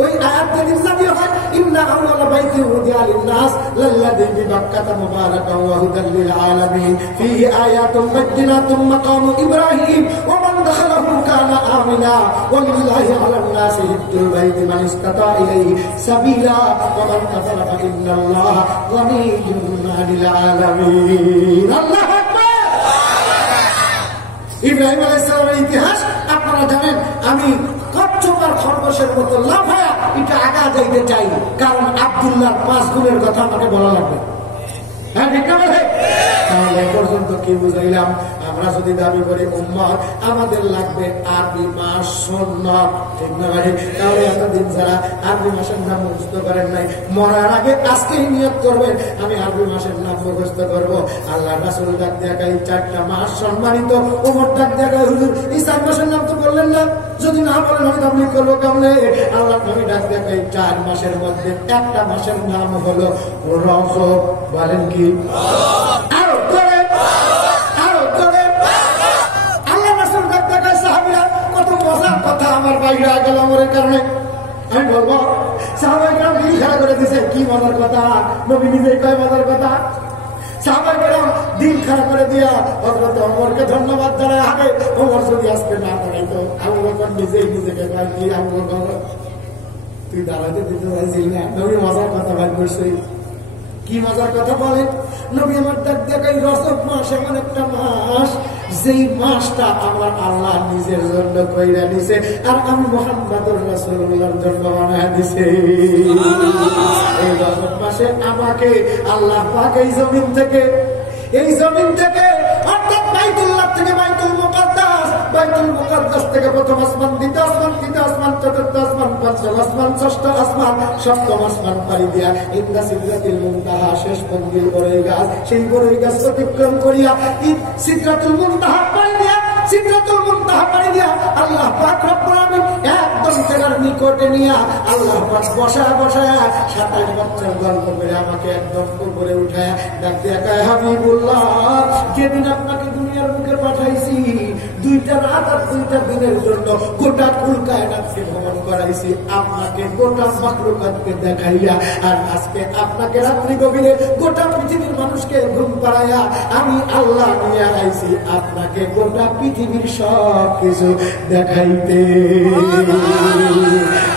ওই আয়াত যেদিন নাযিল হয়, ইন্না আউয়ালা বাইতি উদিয়া লিন-নাস লাল্লাযী বিবাক্কাতা মুবারাকান ওয়া হুদাল লিল আলামিন ফীহি আয়াতুম বায়্যিনাতুম মাকামু ইব্রাহিম ওয়া মান দাখালাহু কানা আমিনা ওয়ালিল্লাহি আলান-নাসি হিজ্জুল বাইতি মান ইসতাতা ইলাইহি সাবিলা ওয়া মান কাফারা ফা ইন্নাল্লাহা গনিয়্যুন 'আনিল আলামিন। আল্লাহু আকবার। ইব্রাহিম আলাইহিস সালামের ইতিহাস আপনারা জানেন। আমি কচ্ছপ আর খরগোশের মতো লাফায়া এটা আগা যাইতে চাই, কারণ আব্দুল্লাহ 5 গুণের কথা আমাকে বলা লাগবে। হ্যাঁ, ঠিক না? তাহলে পর্যন্ত কি বুঝাইলাম? আমরা যদি দাবি করি উম্মত, আমাদের লাগবে আরবি মাস সুন্নাত, ঠিক না ভাই? তাহলে এতদিন যারা আরবি মাসের নাম মুখস্থ করেন নাই, মরার আগে আজকেই নিয়ত করবেন আমি আরবি মাসের নাম মুখস্থ করব। আল্লাহ রাসূল ডাক দেখাই 4টা মাস সম্মানিত, ওমর ডাক দেখাই হুজুর এই 4 মাসের নাম তো বললেন না, যদি না বলেন আমি তাবলীগ করবো কেমনে? আল্লাহ নবী ডাক দেখাই 4 মাসের মধ্যে একটা মাসের নাম হলো রজব। বলেন কি? আরো করে আল্লাহ রাসূল ডাক দেখায় সাহাবীরা, কত মজার কথা আমার বাইরে গেল আমরের কারণে। আমি বলবো সাহাবায়ে দিল খাড়া করে দিছে, কি মজার কথা? নবী নিজেই কয় মজার কথা। সাহাবায়ে দিল খাড়া করে দিয়া হযরত ওমরকে ধন্যবাদ জানায়। আগে ওমর যদি আজকে না পড়াইতো, আবু বকর নিজেকে কয় কি আবু বকর তুই দাঁড়াতে দিতে চাইছিলি না? নবী মজার কথা ভাই বলছে। কি মজার কথা বলে নবী আমার? ডাক দেখাই রজব মাস এমন একটা মাস, যেই মাসটা আমার আল্লাহ নিজের জন্য কইরা দিছে, আর আমি মুহাম্মদুর রাসূলুল্লাহর জন্য বানায় দিছে। এই রজব মাসে আমাকে আল্লাহ পাক এই জমিন থেকে অর্থাৎ বাইতুল্লাহ থেকে বাইতুল মুকাদ্দাস থেকে প্রথম আসমান, দ্বিতীয় আসমান, চতুর্থ আসমান, পঞ্চম আসমান, ষষ্ঠ আসমান, সপ্তম আসমান পাড়ি দিয়া ইন্দা সিদরাতুল মুনতাহা শেষ মন্দির বড়ই গাছ, সেই বড়ই গাছ অতিক্রম করিয়া সিদরাতুল মুনতাহা পাড়ি দিয়া আল্লাহ পাক রব্বুল আলামিন একদম জায়গার নিকটে নিয়া আল্লাহ পাক বসায়া 27 বছর গল্প করে আমাকে একদম উপরে উঠায়া ডাকতে একাই হাবিবুল্লাহ, যেদিন আপনাকে দুনিয়ার মুখে পাঠাইছি 2টা রাত আর 2টা দিনের জন্য গোটা কুল কায়নাতকে ভ্রমণ করাইছি, আপনাকে গোটা মাখলুকাতকে দেখাইয়া, আর আজকে আপনাকে রাত্রি গভীরে গোটা পৃথিবীর মানুষকে ঘুম পাড়াইয়া আমি আল্লাহ নিয়ে আইছি আপনাকে গোটা পৃথিবীর সব কিছু দেখাইতে।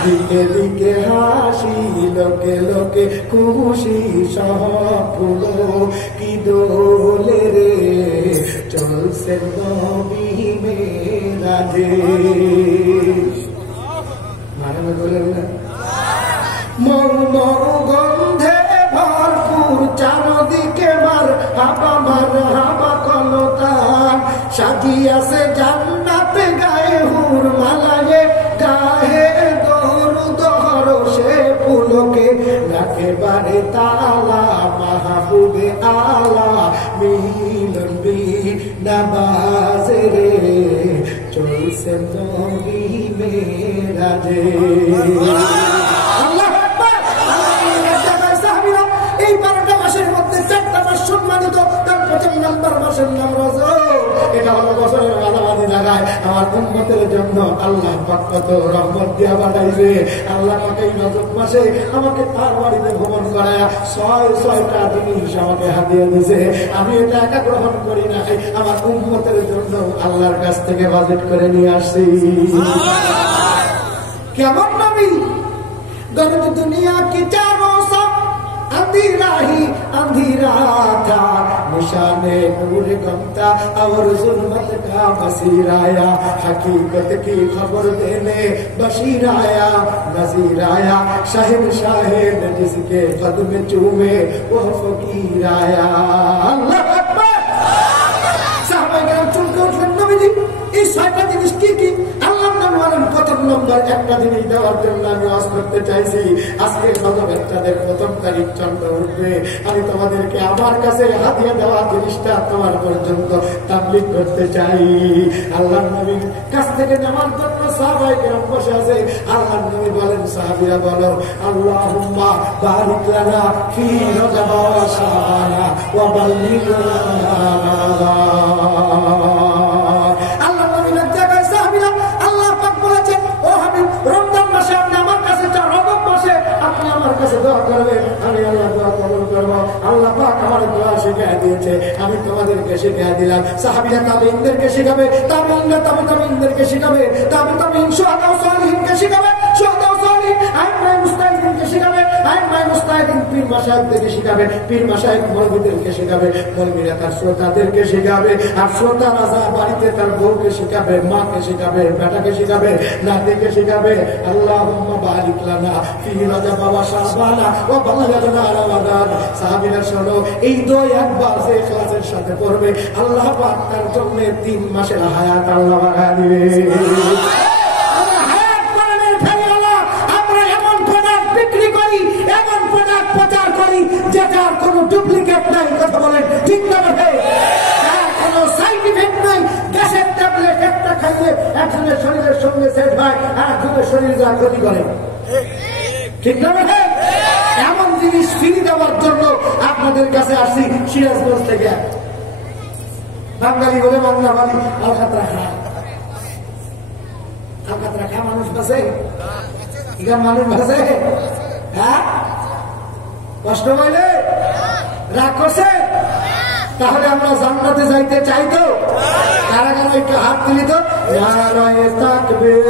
দিকে দিকে হাসি, লোকে লোকে খুশি, সবগুলো কি দোলে রে চলছে নবী মেরাজে। মানে বলেন না, মৌ গন্ধে ভরপুর চারদিকে মার হাবা কলতান, সাজিয়াছে জান্নাতে গায়ে হুর মালায়ে, গায়ে দরুদ হরষে পুলকে একেবারে তালা মাহবুবে আলা মিলন নামাজে রে চলছে নবী মেরাজে। আল্লাহু আকবার। সাহাবীরা এই 12টা মাসের মধ্যে 4টা মাস সম্মানিত, তার প্রথম নাম্বার মাসের নাম রজব। এটা হলো বছরের মাঝামাঝি জায়গায় আমার উম্মতের জন্য আল্লাহ পাক কত রহমত দিয়া পাঠাইছে। আল্লাহ পাক এই রজব মাসে আমাকে তার বাড়িতে ভ্রমণ করায়া 6টা জিনিস আমাকে হাতিয়ে দিয়েছে। আমি এটা একা গ্রহণ করি না, আমার উম্মতের জন্য আল্লাহর কাছ থেকে বাজেট করে নিয়ে আসছি। কেমন নবী? গরজ দুনিয়া কি চারো সব अंधेरा ही अंधेरा था, निशाने नूर गमता और जुल्मत का बसीर आया, हकीकत की खबर देने बशीर आया, नजीर आया, शाहिद शाहिद जिसके कदम चूमे वो फकीर आया। अल्लाह अकबर। साहबा-ए-किराम चुनके उठलेन, नबीजी এই 6টা জিনিস কি কি? আল্লাহর নাম বলেন। প্রথম নম্বর একটা জিনিস দেওয়ার জন্য আমি ওয়াজ করতে চাইছি। আজকে সদবেত্তাদের ১ম তারিখ চন্দ্র উঠবে, আমি তোমাদেরকে আমার কাছে হাতিয়ে দেওয়া জিনিসটা তোমার পর্যন্ত তাবলীগ করতে চাই। আল্লাহর নবীর কাছ থেকে নেওয়ার জন্য সাহাবায়ে কেরাম বসে আছে। আল্লাহর নবী বলেন, সাহাবীরা বলো, আল্লাহুম্মা বারিক লানা ফি রজব ওয়া শাবান ওয়া বাল্লিগনা। আল্লাহ নবী জায়গায় সাহাবীরা, আল্লাহ পাক বলেছেন, ও হাবিব, রমজান মাসে আপনি আমার কাছে চান, রজব মাসে আপনি আমার কাছে দোয়া করবেন, আমি আল্লাহ দোয়া কবুল করব। আল্লাহ পাক আমার দোয়া শিখিয়ে দিয়েছে, আমি তোমাদেরকে শিখিয়ে দিলাম। সাহাবীরা তাবেঈনদেরকে শিখাবে, তাবেঈনরা তাবেঈনদেরকে শিখাবে, তাবেঈন শুহাদা ও সালিহিনকে শিখাবে, শুহাদা ও সালিহিন আইম্মায়ে মুজতাহিদিনকে শিখাবে, আইম্মায়ে মুজতাহিদিন পীর মাশায়েখদেরকে শিখাবে, পীর মাশায়েখ মৌলভীদেরকে শিখাবে, মৌলভীরা তার শ্রোতাদেরকে শিখাবে, আর শ্রোতা রাজা বাড়িতে তার বউকে শিখাবে, মাকে শিখাবে, বেটাকে শিখাবে, নাতিকে শিখাবে। আল্লাহুম্মা বারিক লানা ফি রজব ওয়া শাবান ওয়া বাল্লিগনা রমাদান। সাহাবীরা শোনো, এই দোয়া একবার যে ইখলাসের সাথে পড়বে, আল্লাহ পাক তার জন্য 3 মাসের হায়াত আল্লাহ বাড়ায় দিবে। যেটার কোন ডুপ্লিকেট নাই, কথা বলেন ঠিক না? কোন সাইড ইফেক্ট নাই। গ্যাসের ট্যাবলেট একটা খাইলে একজনের শরীরের সঙ্গে সেট হয়, আর একজনের শরীর যা ক্ষতি করে, ঠিক না? এমন জিনিস ফিরে দেওয়ার জন্য আপনাদের কাছে আসছি সিরাজগঞ্জ থেকে। বাঙালি বলে বাংলা বাড়ি আলকাতরা খায়, আলকাতরা খায় মানুষ বাসে, এখানে মানুষ বাসে। হ্যাঁ, কষ্ট পাইলে রাগ করছে? তাহলে আমরা জান্নাতে যাইতে চাই তো? কারা কারা একটু হাত তুলি তো। নারায়ে তাকবীর,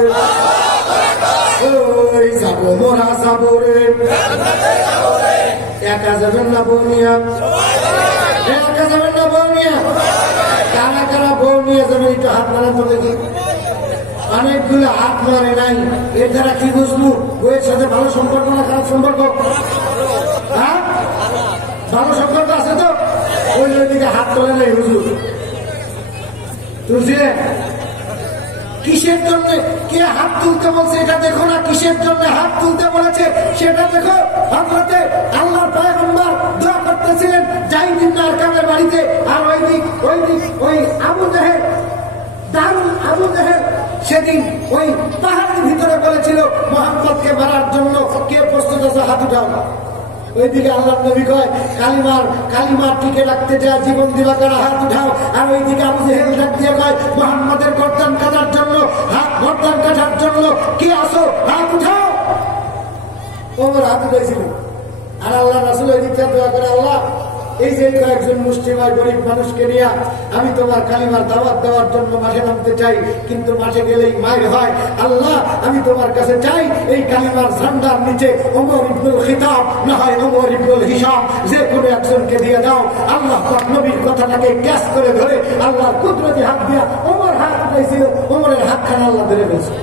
ওই যাবো মোরা যাবো রে, একা যাবেন না বউ নিয়া, একা যাবেন না বউ নিয়া। কারা কারা বউ নিয়ে যাবেন একটু হাত মারেন তো দেখি। অনেকগুলো হাত মারে নাই, এর দ্বারা কি বুঝবো বইয়ের সাথে ভালো সম্পর্ক না খারাপ সম্পর্ক? হ্যাঁ, ভালো সম্পর্ক আছে তো? ওই দিকে হাত তোলে নাই হুজুর, তুলছে কিসের জন্য? কে হাত তুলতে বলছে এটা দেখো না, কিসের জন্য হাত তুলতে বলেছে সেটা দেখো। হযরতে আল্লাহর পয়গম্বর দোয়া করতেছিলেন যাইদ ইবনে আরকামের বাড়িতে, আর ওই দিক ওই আবু জাহেল, দারুল আবু জাহেল সেদিন ওই পাহাড়ের ভিতরে বলেছিল মুহাম্মদকে মারার জন্য কে প্রস্তুত আছে হাত উঠাও। ওইদিকে আল্লাহ নবী কয় কালিমার টিকে রাখতে যায় জীবন দিবা কারা হাত উঠাও। আর ওইদিকে আবু জাহেল ডাক দিয়ে কয় মুহাম্মদের গর্দান কাটার জন্য, গর্দান কাটার জন্য কে আসো হাত উঠাও। ওমর হাত উঠাইছিল, আর আল্লাহ রাসূল ওই দিকটা দোয়া করে, আল্লাহ এই যে কয়েকজন মুসলিমার গরিব মানুষকে নিয়ে আমি তোমার কালিমার দাওয়াত দেওয়ার জন্য মাঠে নামতে চাই, কিন্তু মাঠে গেলেই মায়ের হয়। আল্লাহ আমি তোমার কাছে চাই এই কালিমার ঝান্ডার নিচে ওমর ইবনুল খিতাব না হয় ওমর ইবনুল হিসাম, যে কোনো একজনকে দিয়ে দাও। আল্লাহ পাক নবীর কথাটাকে ক্যাচ করে ধরে আল্লাহর কুদরতি হাত দিয়া ওমর হাত উঠাইছিল, ওমরের হাতখানা আল্লাহ ধরে ফেলছে,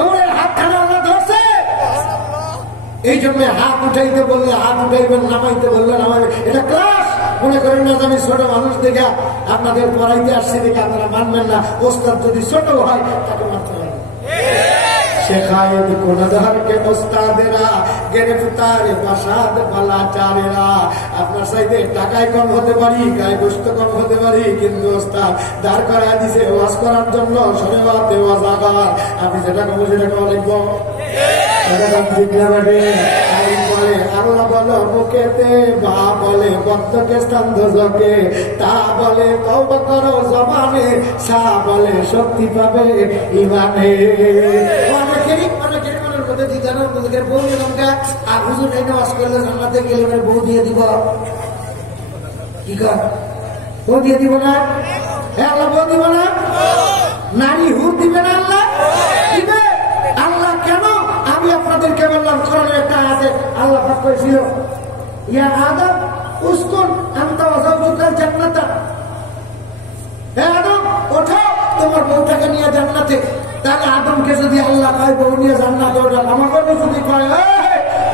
ওমরের হাতখানা আল্লাহ ধরছে। এই জন্য হাত উঠাইতে বললে হাত উঠাইবেন, নামাইতে বললে নামাইবেন। এটা ক্লাস, মনে করেন না আমি ছোট মানুষ দেখে আপনাদের পড়াইতে আসছি দেখে আপনারা মানবেন না। ওস্তাদ যদি ছোট হয় তাকে মানতে হবে। শেখায়েত গুনাহগার কে ওস্তাদেরা, গ্রেফতার ফাসাদ বালাচারেরা। আপনার চাইতে টাকায় কম হতে পারি, গায়ে গোশত কম হতে পারি, কিন্তু ওস্তাদ দাঁড় করায় দিছে ওয়াজ করার জন্য, শরীয়তে ওয়াজ আগার। আমি যেটা কব সেটা কব লিখবো। আল্লাহ বলো মুখেতে, বা বলে বদ্ধকে স্তন্ধকে, তা বলে তওবা করো জবানে, সা বলে শক্তি পাবে ইমানে। অনেকেরই মনের মধ্যে কি জানো, তোদের বউ নিলামটা আর হুজুর এই নামাজ করলে জান্নাতে গেলে মানে বউ দিয়ে দিব। কি কর, বউ দিয়ে দিব না? হ্যাঁ, আল্লাহ বউ দিব না? নারী হুর দিবে না? আল্লাহ দিবে। আল্লাহ কেন? আমি আপনাদেরকে বললাম কোরআনের একটা আয়াতে আল্লাহ পাক কইছিল, ইয়া আদম উসকুন আনতা ওয়া যাওজুকাল জান্নাতা। হে আদম, ওঠো তোমার বউটাকে নিয়ে জান্নাতে। তাহলে আদমকে যদি আল্লাহ কয় বউ নিয়ে জান্নাতে ওঠো, আমাকে যদি কয়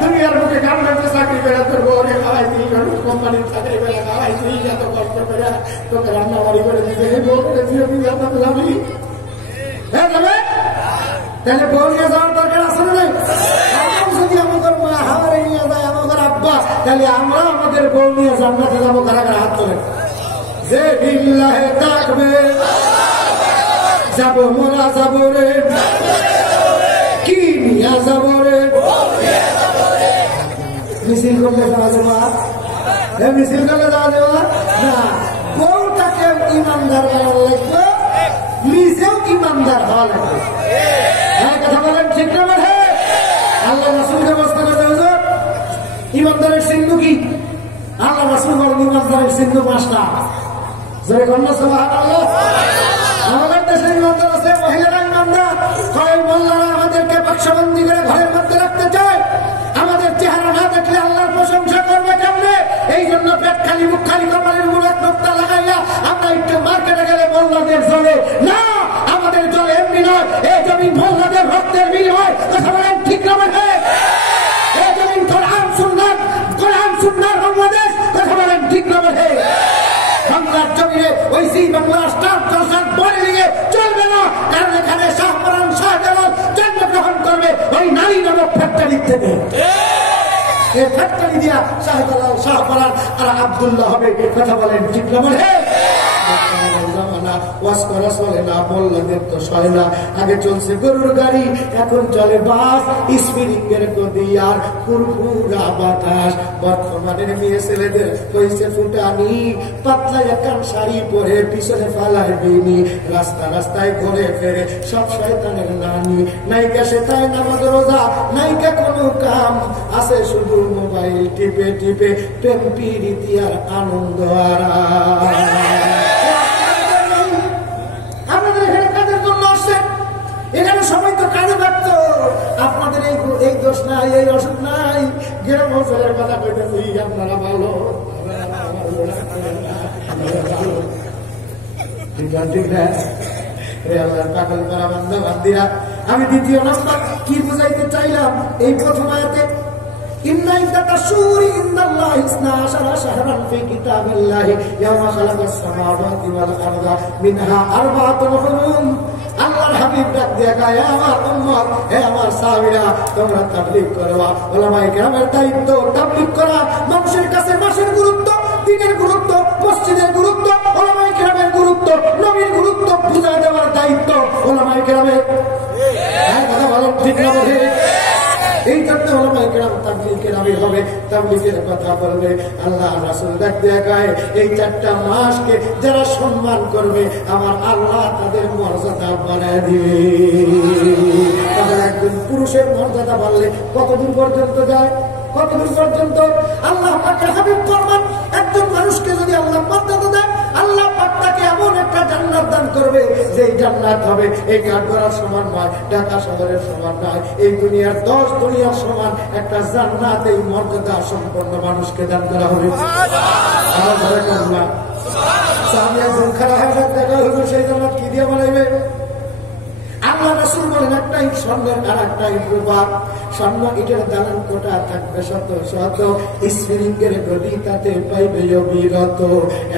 দুনিয়ার মুখে জান্নাতে চাকরি করে তোর বউরে খাওয়াই তুই, কোম্পানির চাকরি করে খাওয়াই তুই, এত কষ্ট করে তোকে রান্না বাড়ি করে দিতে, এই বউ করে দিয়ে তুই জান্নাতে যাবি? হ্যাঁ যাবে? তাহলে বউ নিয়ে যাওয়ার দরকার আছে না? যদি আমাদের মা হাওয়ারে নিয়ে যায় আমাদের আব্বা, তাহলে আমরা আমাদের বউ নিয়ে জান্নাতে যাবো। কারা কারা হাত তোলেন? যে বিল্লাহে তাকবীর, যাবো মোরা যাবো রে, কি নিয়ে যাবো রে? মিছিল করলে যাওয়া যাবা? মিছিল করলে যাওয়া যাবা না। বউটাকে ইমানদার হওয়া লাগবে, নিজেও ইমানদার হওয়া লাগবে। কথা বলেন ঠিক না? মানে আল্লাহ রাসূলকে প্রশ্ন করতে হবে ইমানদারের চিহ্ন কি? আল্লাহ রাসূল বলেন ইমানদারের চিহ্ন 5টা। জয় কন্যা সুবহানাল্লাহ। আমাদের দেশে ইমানদার আছে, মহিলারা ইমানদার। কয় মোল্লারা আমাদেরকে বাক্সবন্দি করে ঘরের মধ্যে রাখতে চায়। আমাদের চেহারা না দেখলে আল্লাহর প্রশংসা করবে কেমনে? এই জন্য পেট খালি মুখ খালি কপালের মুখ নোক্তা লাগাইয়া আমরা একটু মার্কেটে গেলে মোল্লাদের জলে না, আমাদের জলে এমনি নয়। এই জমিন মোল্লাদের রক্তের বিনিময়। কথা বলেন ঠিক না? মানে এই জমিন কোরআন সুন্নাহর বাংলাদেশ। কথা বলেন ঠিক না? মানে বাংলার জমিনে ওই সেই বাংলার স্টাফ জলসার বলে নিয়ে চলবে না, কারণ এখানে শাহপরান শাহজালাল জন্মগ্রহণ করবে ওই নারী নামক ফ্যাক্টরি থেকে। এই ফ্যাক্টরি দিয়া শাহজালাল শাহপরান আর আব্দুল্লাহ হবে। কথা বলেন ঠিক না? মানে আগে চলছে গরুর গাড়ি, এখন চলে বাস, স্পিরিং এর গদি আর ফুরফুরা বাতাস। বর্তমানের মেয়ে ছেলেদের হয়েছে ফুটানি, পাতলা একান শাড়ি পরে পিছনে ফালায় বিনি, রাস্তা রাস্তায় ঘুরে ফেরে সব শয়তানের নানি। নাইকা সেটাই নামাজ রোজা, নাইকা কোনো কাম, আছে শুধু মোবাইল টিপে টিপে প্রেম প্রীতি আর আনন্দ আরাম। এখানে সবাই তো কাজে ব্যস্ত, আপনাদের এই দোষ নাই, এই অসুখ নাই। গ্রাম অঞ্চলের কথা কইতেছি, আপনারা ভালো ঠিক না? পাগল করা বান্ধব বান্দিরা, আমি দ্বিতীয় নম্বর কি বুঝাইতে চাইলাম এই প্রথম আয়াতে? ইন্না ইদ্দাতাশ শুহুরি ইনদাল্লাহি 12 শাহরান ফি কিতাবিল্লাহি ইয়াওমা খালাকাস সামাওয়াতি ওয়াল আরদা মিনহা আরবাআতুন হুরুম। আল্লাহর হাবিব ডাক দিয়া গায়, আমার উম্মত, হে আমার সাহাবীরা, তোমরা তাবলীগ করবা। উলামায়ে কেরামের দায়িত্ব তাবলীগ করা। মানুষের কাছে মাসের গুরুত্ব, দিনের গুরুত্ব, মসজিদের গুরুত্ব, উলামায়ে কেরামের গুরুত্ব, নবীর গুরুত্ব বুঝায় দেওয়ার দায়িত্ব উলামায়ে কেরামের। কথা বলো ঠিক না? এই জন্য উলামায়ে কেরাম তাবলীগের আমির হবে, তাবলীগের কথা বলবে। আল্লাহ রাসূল ডাক দিয়া গায়, এই 4টা মাসকে যারা সম্মান করবে আমার আল্লাহ তাদের মর্যাদা বাড়ায় দিবে। তাহলে একজন পুরুষের মর্যাদা বাড়লে কতদূর পর্যন্ত যায়? কতদূর পর্যন্ত? আল্লাহ পাকের হাবিব ফরমান, একজন মানুষকে যদি আল্লাহ মর্যাদা দেয়, আল্লাহ পাক তাকে এমন একটা জান্নাত দান করবে যে জান্নাত হবে এই কাঠগড়ার সমান নয়, ঢাকা শহরের সমান নয়, এই দুনিয়ার 10 দুনিয়ার সমান একটা জান্নাত এই মর্যাদা সম্পন্ন মানুষকে দান করা হবে। সেই জান্নাত কি দিয়ে বানাইবে? আল্লাহ রাসূল বলেন, একটা ইট স্বর্ণের আর একটা ইট রূপার। স্বর্ণ ইটের দালান কোটা থাকবে শত শত, স্প্রিংয়ের গদি তাতে পাইবে অবিরত।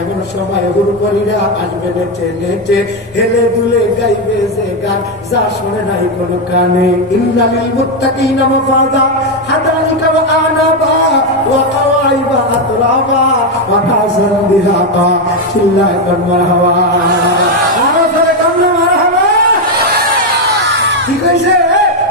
এমন সময় হুরপরীরা আসবে নেচে নেচে, হেলে দুলে গাইবে যে গান যা শোনে নাই কোনো কানে। ইন্না লিল মুত্তাকিনা মাফাজা হাদাইকা ওয়া আনাবা ওয়া কাওয়াইবা আতরাবা ওয়া কাযান বিহাকা। চিল্লায় কর মারহাবা। কি কইছে?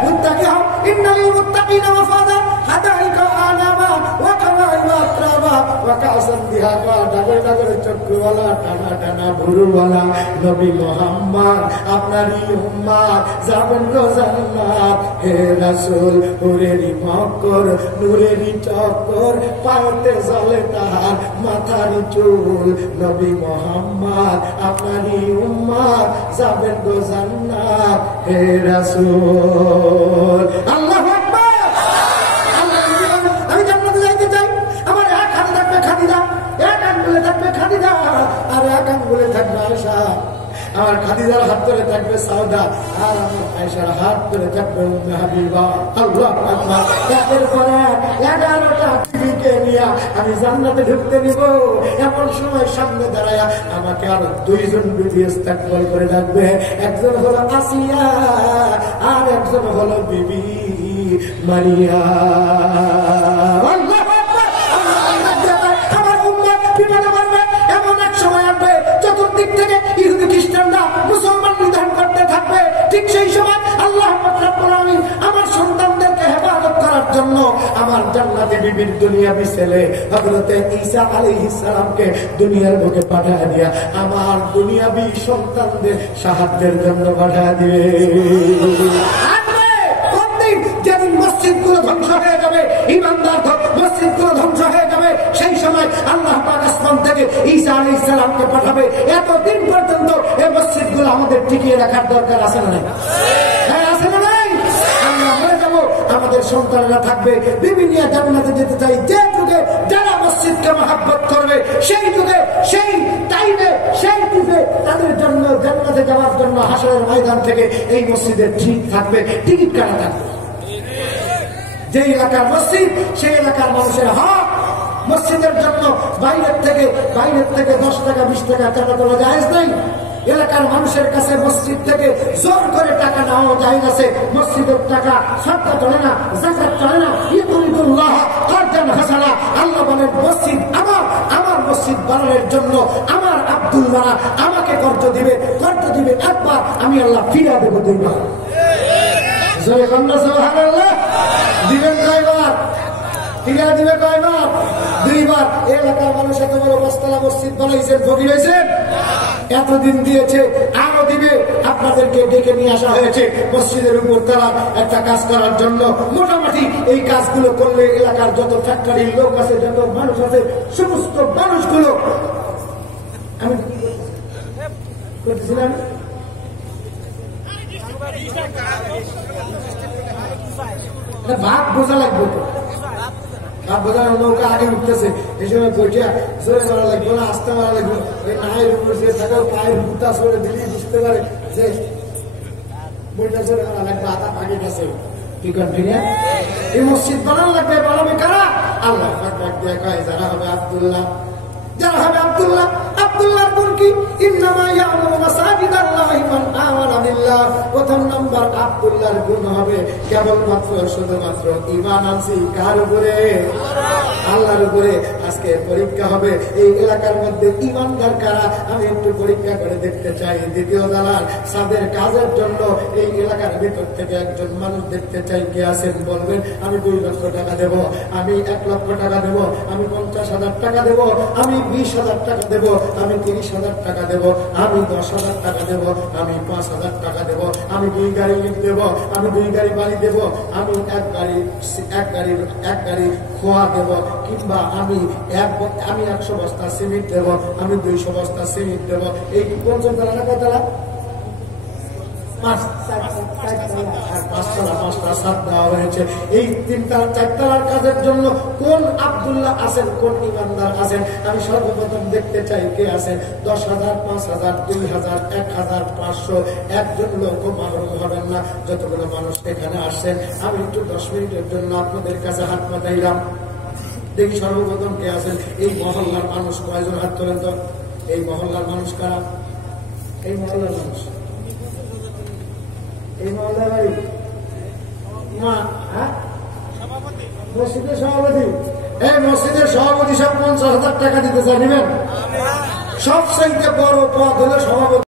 মুত্তাকি হও। ইন্নালিল মুত্তাকিনা মাফাজা হাদাইকা আনাবা ওয়া কাওয়াইবা আতরাবা ওয়া কাযান বিহাকা। ডাগর ডাগর চক্ষুওয়ালা, টানা টানা ভুরুওয়ালা নবী মুহাম্মদ আপনারই উম্মত যাবেন গো জান্নাত। হে রাসূল নূরেরই মক্কর, নূরেরই চক্কর, পাওতে জ্বলে তাহার মাথারই চুল। নবী মুহাম্মদ আপনারই উম্মত যাবেন গো জান্নাত। হে রাসূল। আল্লাহু আকবার। আমি জান্নাতে যাইতে চাই। আমার এক হাতে থাকবে খাদিজা, এক আঙ্গুলে থাকবে খাদিজা, আর এক আঙ্গুলে থাকবে আয়েশা। আমার খাদিজার হাত ধরে থাকবে সাউদা, আর আমার আয়েশার হাত ধরে থাকবে উম্মে হাবিবা। আল্লাহু আকবার। এরপরে 11টা বিবিকে নিয়ে আমি জান্নাতে ঢুকতে নিব। এমন সময় সামনে দাঁড়ায়া আমাকে আরো 2 জন বিবি ইস্তেকবাল করে ডাকবে। একজন হলো আসিয়া, আর একজন হলো বিবি মারিয়া। আমার উম্মত বিপদে পড়বে। এমন এক সময় আসবে চতুর্দিক থেকে ইহুদি খ্রিস্টানরা মুসলমান নিধন করতে থাকবে। ঠিক সেই সময় আল্লাহ রাব্বুল আলামিন আমার সন্তানদেরকে হেফাজত করার জন্য আমার জান্নাতে বিবির দুনিয়াবি ছেলে হযরতে ঈসা আলাইহিস সালামকে দুনিয়ার বুকে পাঠিয়ে দিয়া আমার দুনিয়াবি সন্তানদের সাহায্যের জন্য পাঠিয়ে দিবে। যেদিন মসজিদগুলো ধ্বংস হয়ে যাবে, ইমানদার মসজিদগুলো ধ্বংস হয়ে যাবে, সেই সময় আল্লাহ পাক আসমান থেকে ঈসা আলাইহিস সালামকে পাঠাবে। এতদিন পর্যন্ত এই মসজিদগুলো আমাদের টিকিয়ে রাখার দরকার আছে না নাই? হ্যাঁ, আছে না নাই? আমরা মরে যাবো, আমাদের সন্তানরা থাকবে। বিভিন্ন জান্নাতে যেতে চাই। যে যুগে যারা মসজিদকে মহব্বত করবে, সেই যুগে, সেই টাইমে, সেই দিকে তাদের জন্য জান্নাতে যাওয়ার জন্য হাসরের ময়দান থেকে এই মসজিদের ঠিক থাকবে, টিকিট কাটা থাকবে। যে এলাকার মসজিদ, সেই এলাকার মানুষের হক। মসজিদের জন্য বাইরের থেকে 10 টাকা 20 টাকা টাকা তোলা জায়েজ নাই। এলাকার মানুষের কাছে মসজিদ থেকে জোর করে টাকা নেওয়া জায়েজ আছে। মসজিদের টাকা সদকা চলে না, যাকাত চলে না। ইউরিদুল্লাহ কারদান হাসানা। আল্লাহ বলেন মসজিদ আমার মসজিদ বানানোর জন্য আমার আব্দুল্লাহ আমাকে কর্জ দিবে একবার, আমি আল্লাহ ফিরিয়ে দেবো 2 বার। জোরে কন্যা সুবহানাল্লাহ। দিবেন কয়বার? ফিরিয়ে দিবে কয়বার? 2 বার। এলাকার মানুষ এত বড় বস্তালা মসজিদ বানাইছেন, ফকির হয়েছেন? এতদিন দিয়েছে, আরো দিবে। আপনাদেরকে ডেকে নিয়ে আসা হয়েছে মসজিদের উপর তারা একটা কাজ করার জন্য। মোটামুটি এই কাজগুলো করলে এলাকার যত ফ্যাক্টরির লোক আছে, যত মানুষ আছে, সমস্ত মানুষগুলো আমি করতেছিলাম। ভাত বোঝা লাগবে তো, ভাত বোঝা নৌকা আগে উঠতেছে, এই সময় বইটা জোরে মারা লাগবে না, আস্তে মারা লাগবে। ওই নায়ের উপর যে থাকে পায়ের বুতা সরে দিলেই বুঝতে পারে যে বইটা জোরে মারা লাগবে, আধা পাকে গেছে। কি করবি? এই মসজিদ বানানো লাগবে। বানাবে কারা? আল্লাহ যারা হবে আব্দুল্লাহ, যারা হবে আব্দুল্লাহ। আব্দুল্লাহর গুণ কি? ইন্নামা ইয়ামুরু মাসাজিদাল্লাহি মান আমানা বিল্লাহ। প্রথম নাম্বার আব্দুল্লাহর গুণ হবে কেবলমাত্র শুধুমাত্র ঈমান আনছি কার উপরে? আল্লাহর উপরে। আজকে পরীক্ষা হবে এই এলাকার মধ্যে ঈমানদার কারা, আমি একটু পরীক্ষা করে দেখতে চাই। দ্বিতীয় দালাল সাদের কাজের জন্য এই এলাকার ভিতর থেকে একজন মানুষ দেখতে চাই, কে আছেন? বলবেন আমি 2 লক্ষ টাকা দেব, আমি 1 লক্ষ টাকা দেব, আমি 50,000 টাকা দেব, আমি 20,000 টাকা দেব, আমি 30,000 টাকা দেব, আমি 10,000 টাকা দেব, আমি 5,000 টাকা দেব, আমি 2 গাড়ি লিফট দেব, আমি 2 গাড়ি বাড়ি দেব, আমি এক গাড়ি খোয়া দেব, কিংবা আমি 100 বস্তা সিমেন্ট দেব, আমি 200 বস্তা সিমেন্ট দেব। এই পঞ্চম তালা না কতলা? 5 সাত দেওয়া হয়েছে। এই 3 তালা 4 তালার কাজের জন্য কোন আব্দুল্লাহ আছেন, কোন ইমানদার আছেন? আমি সর্বপ্রথম দেখতে চাই কে আছেন। 10,000, 5,000, 2,000, 1,500 একজন লোক মাহরুম হবেন না। যতগুলো মানুষ এখানে আসছেন, আমি একটু 10 মিনিটের জন্য আপনাদের কাছে হাত পাঠাইলাম। দেখি সর্বপ্রথম কে আছেন। এই মহল্লার মানুষ কয়জন? হাত তোলেন তো। এই মহল্লার মানুষ কারা? এই মহল্লার মানুষ, এই মহল্লার বাড়ি মা, মসজিদের সভাপতি। এই মসজিদের সভাপতি সব 50,000 টাকা দিতে চাই, নেবেন? সবচেয়ে বড় পদ হলো সভাপতি।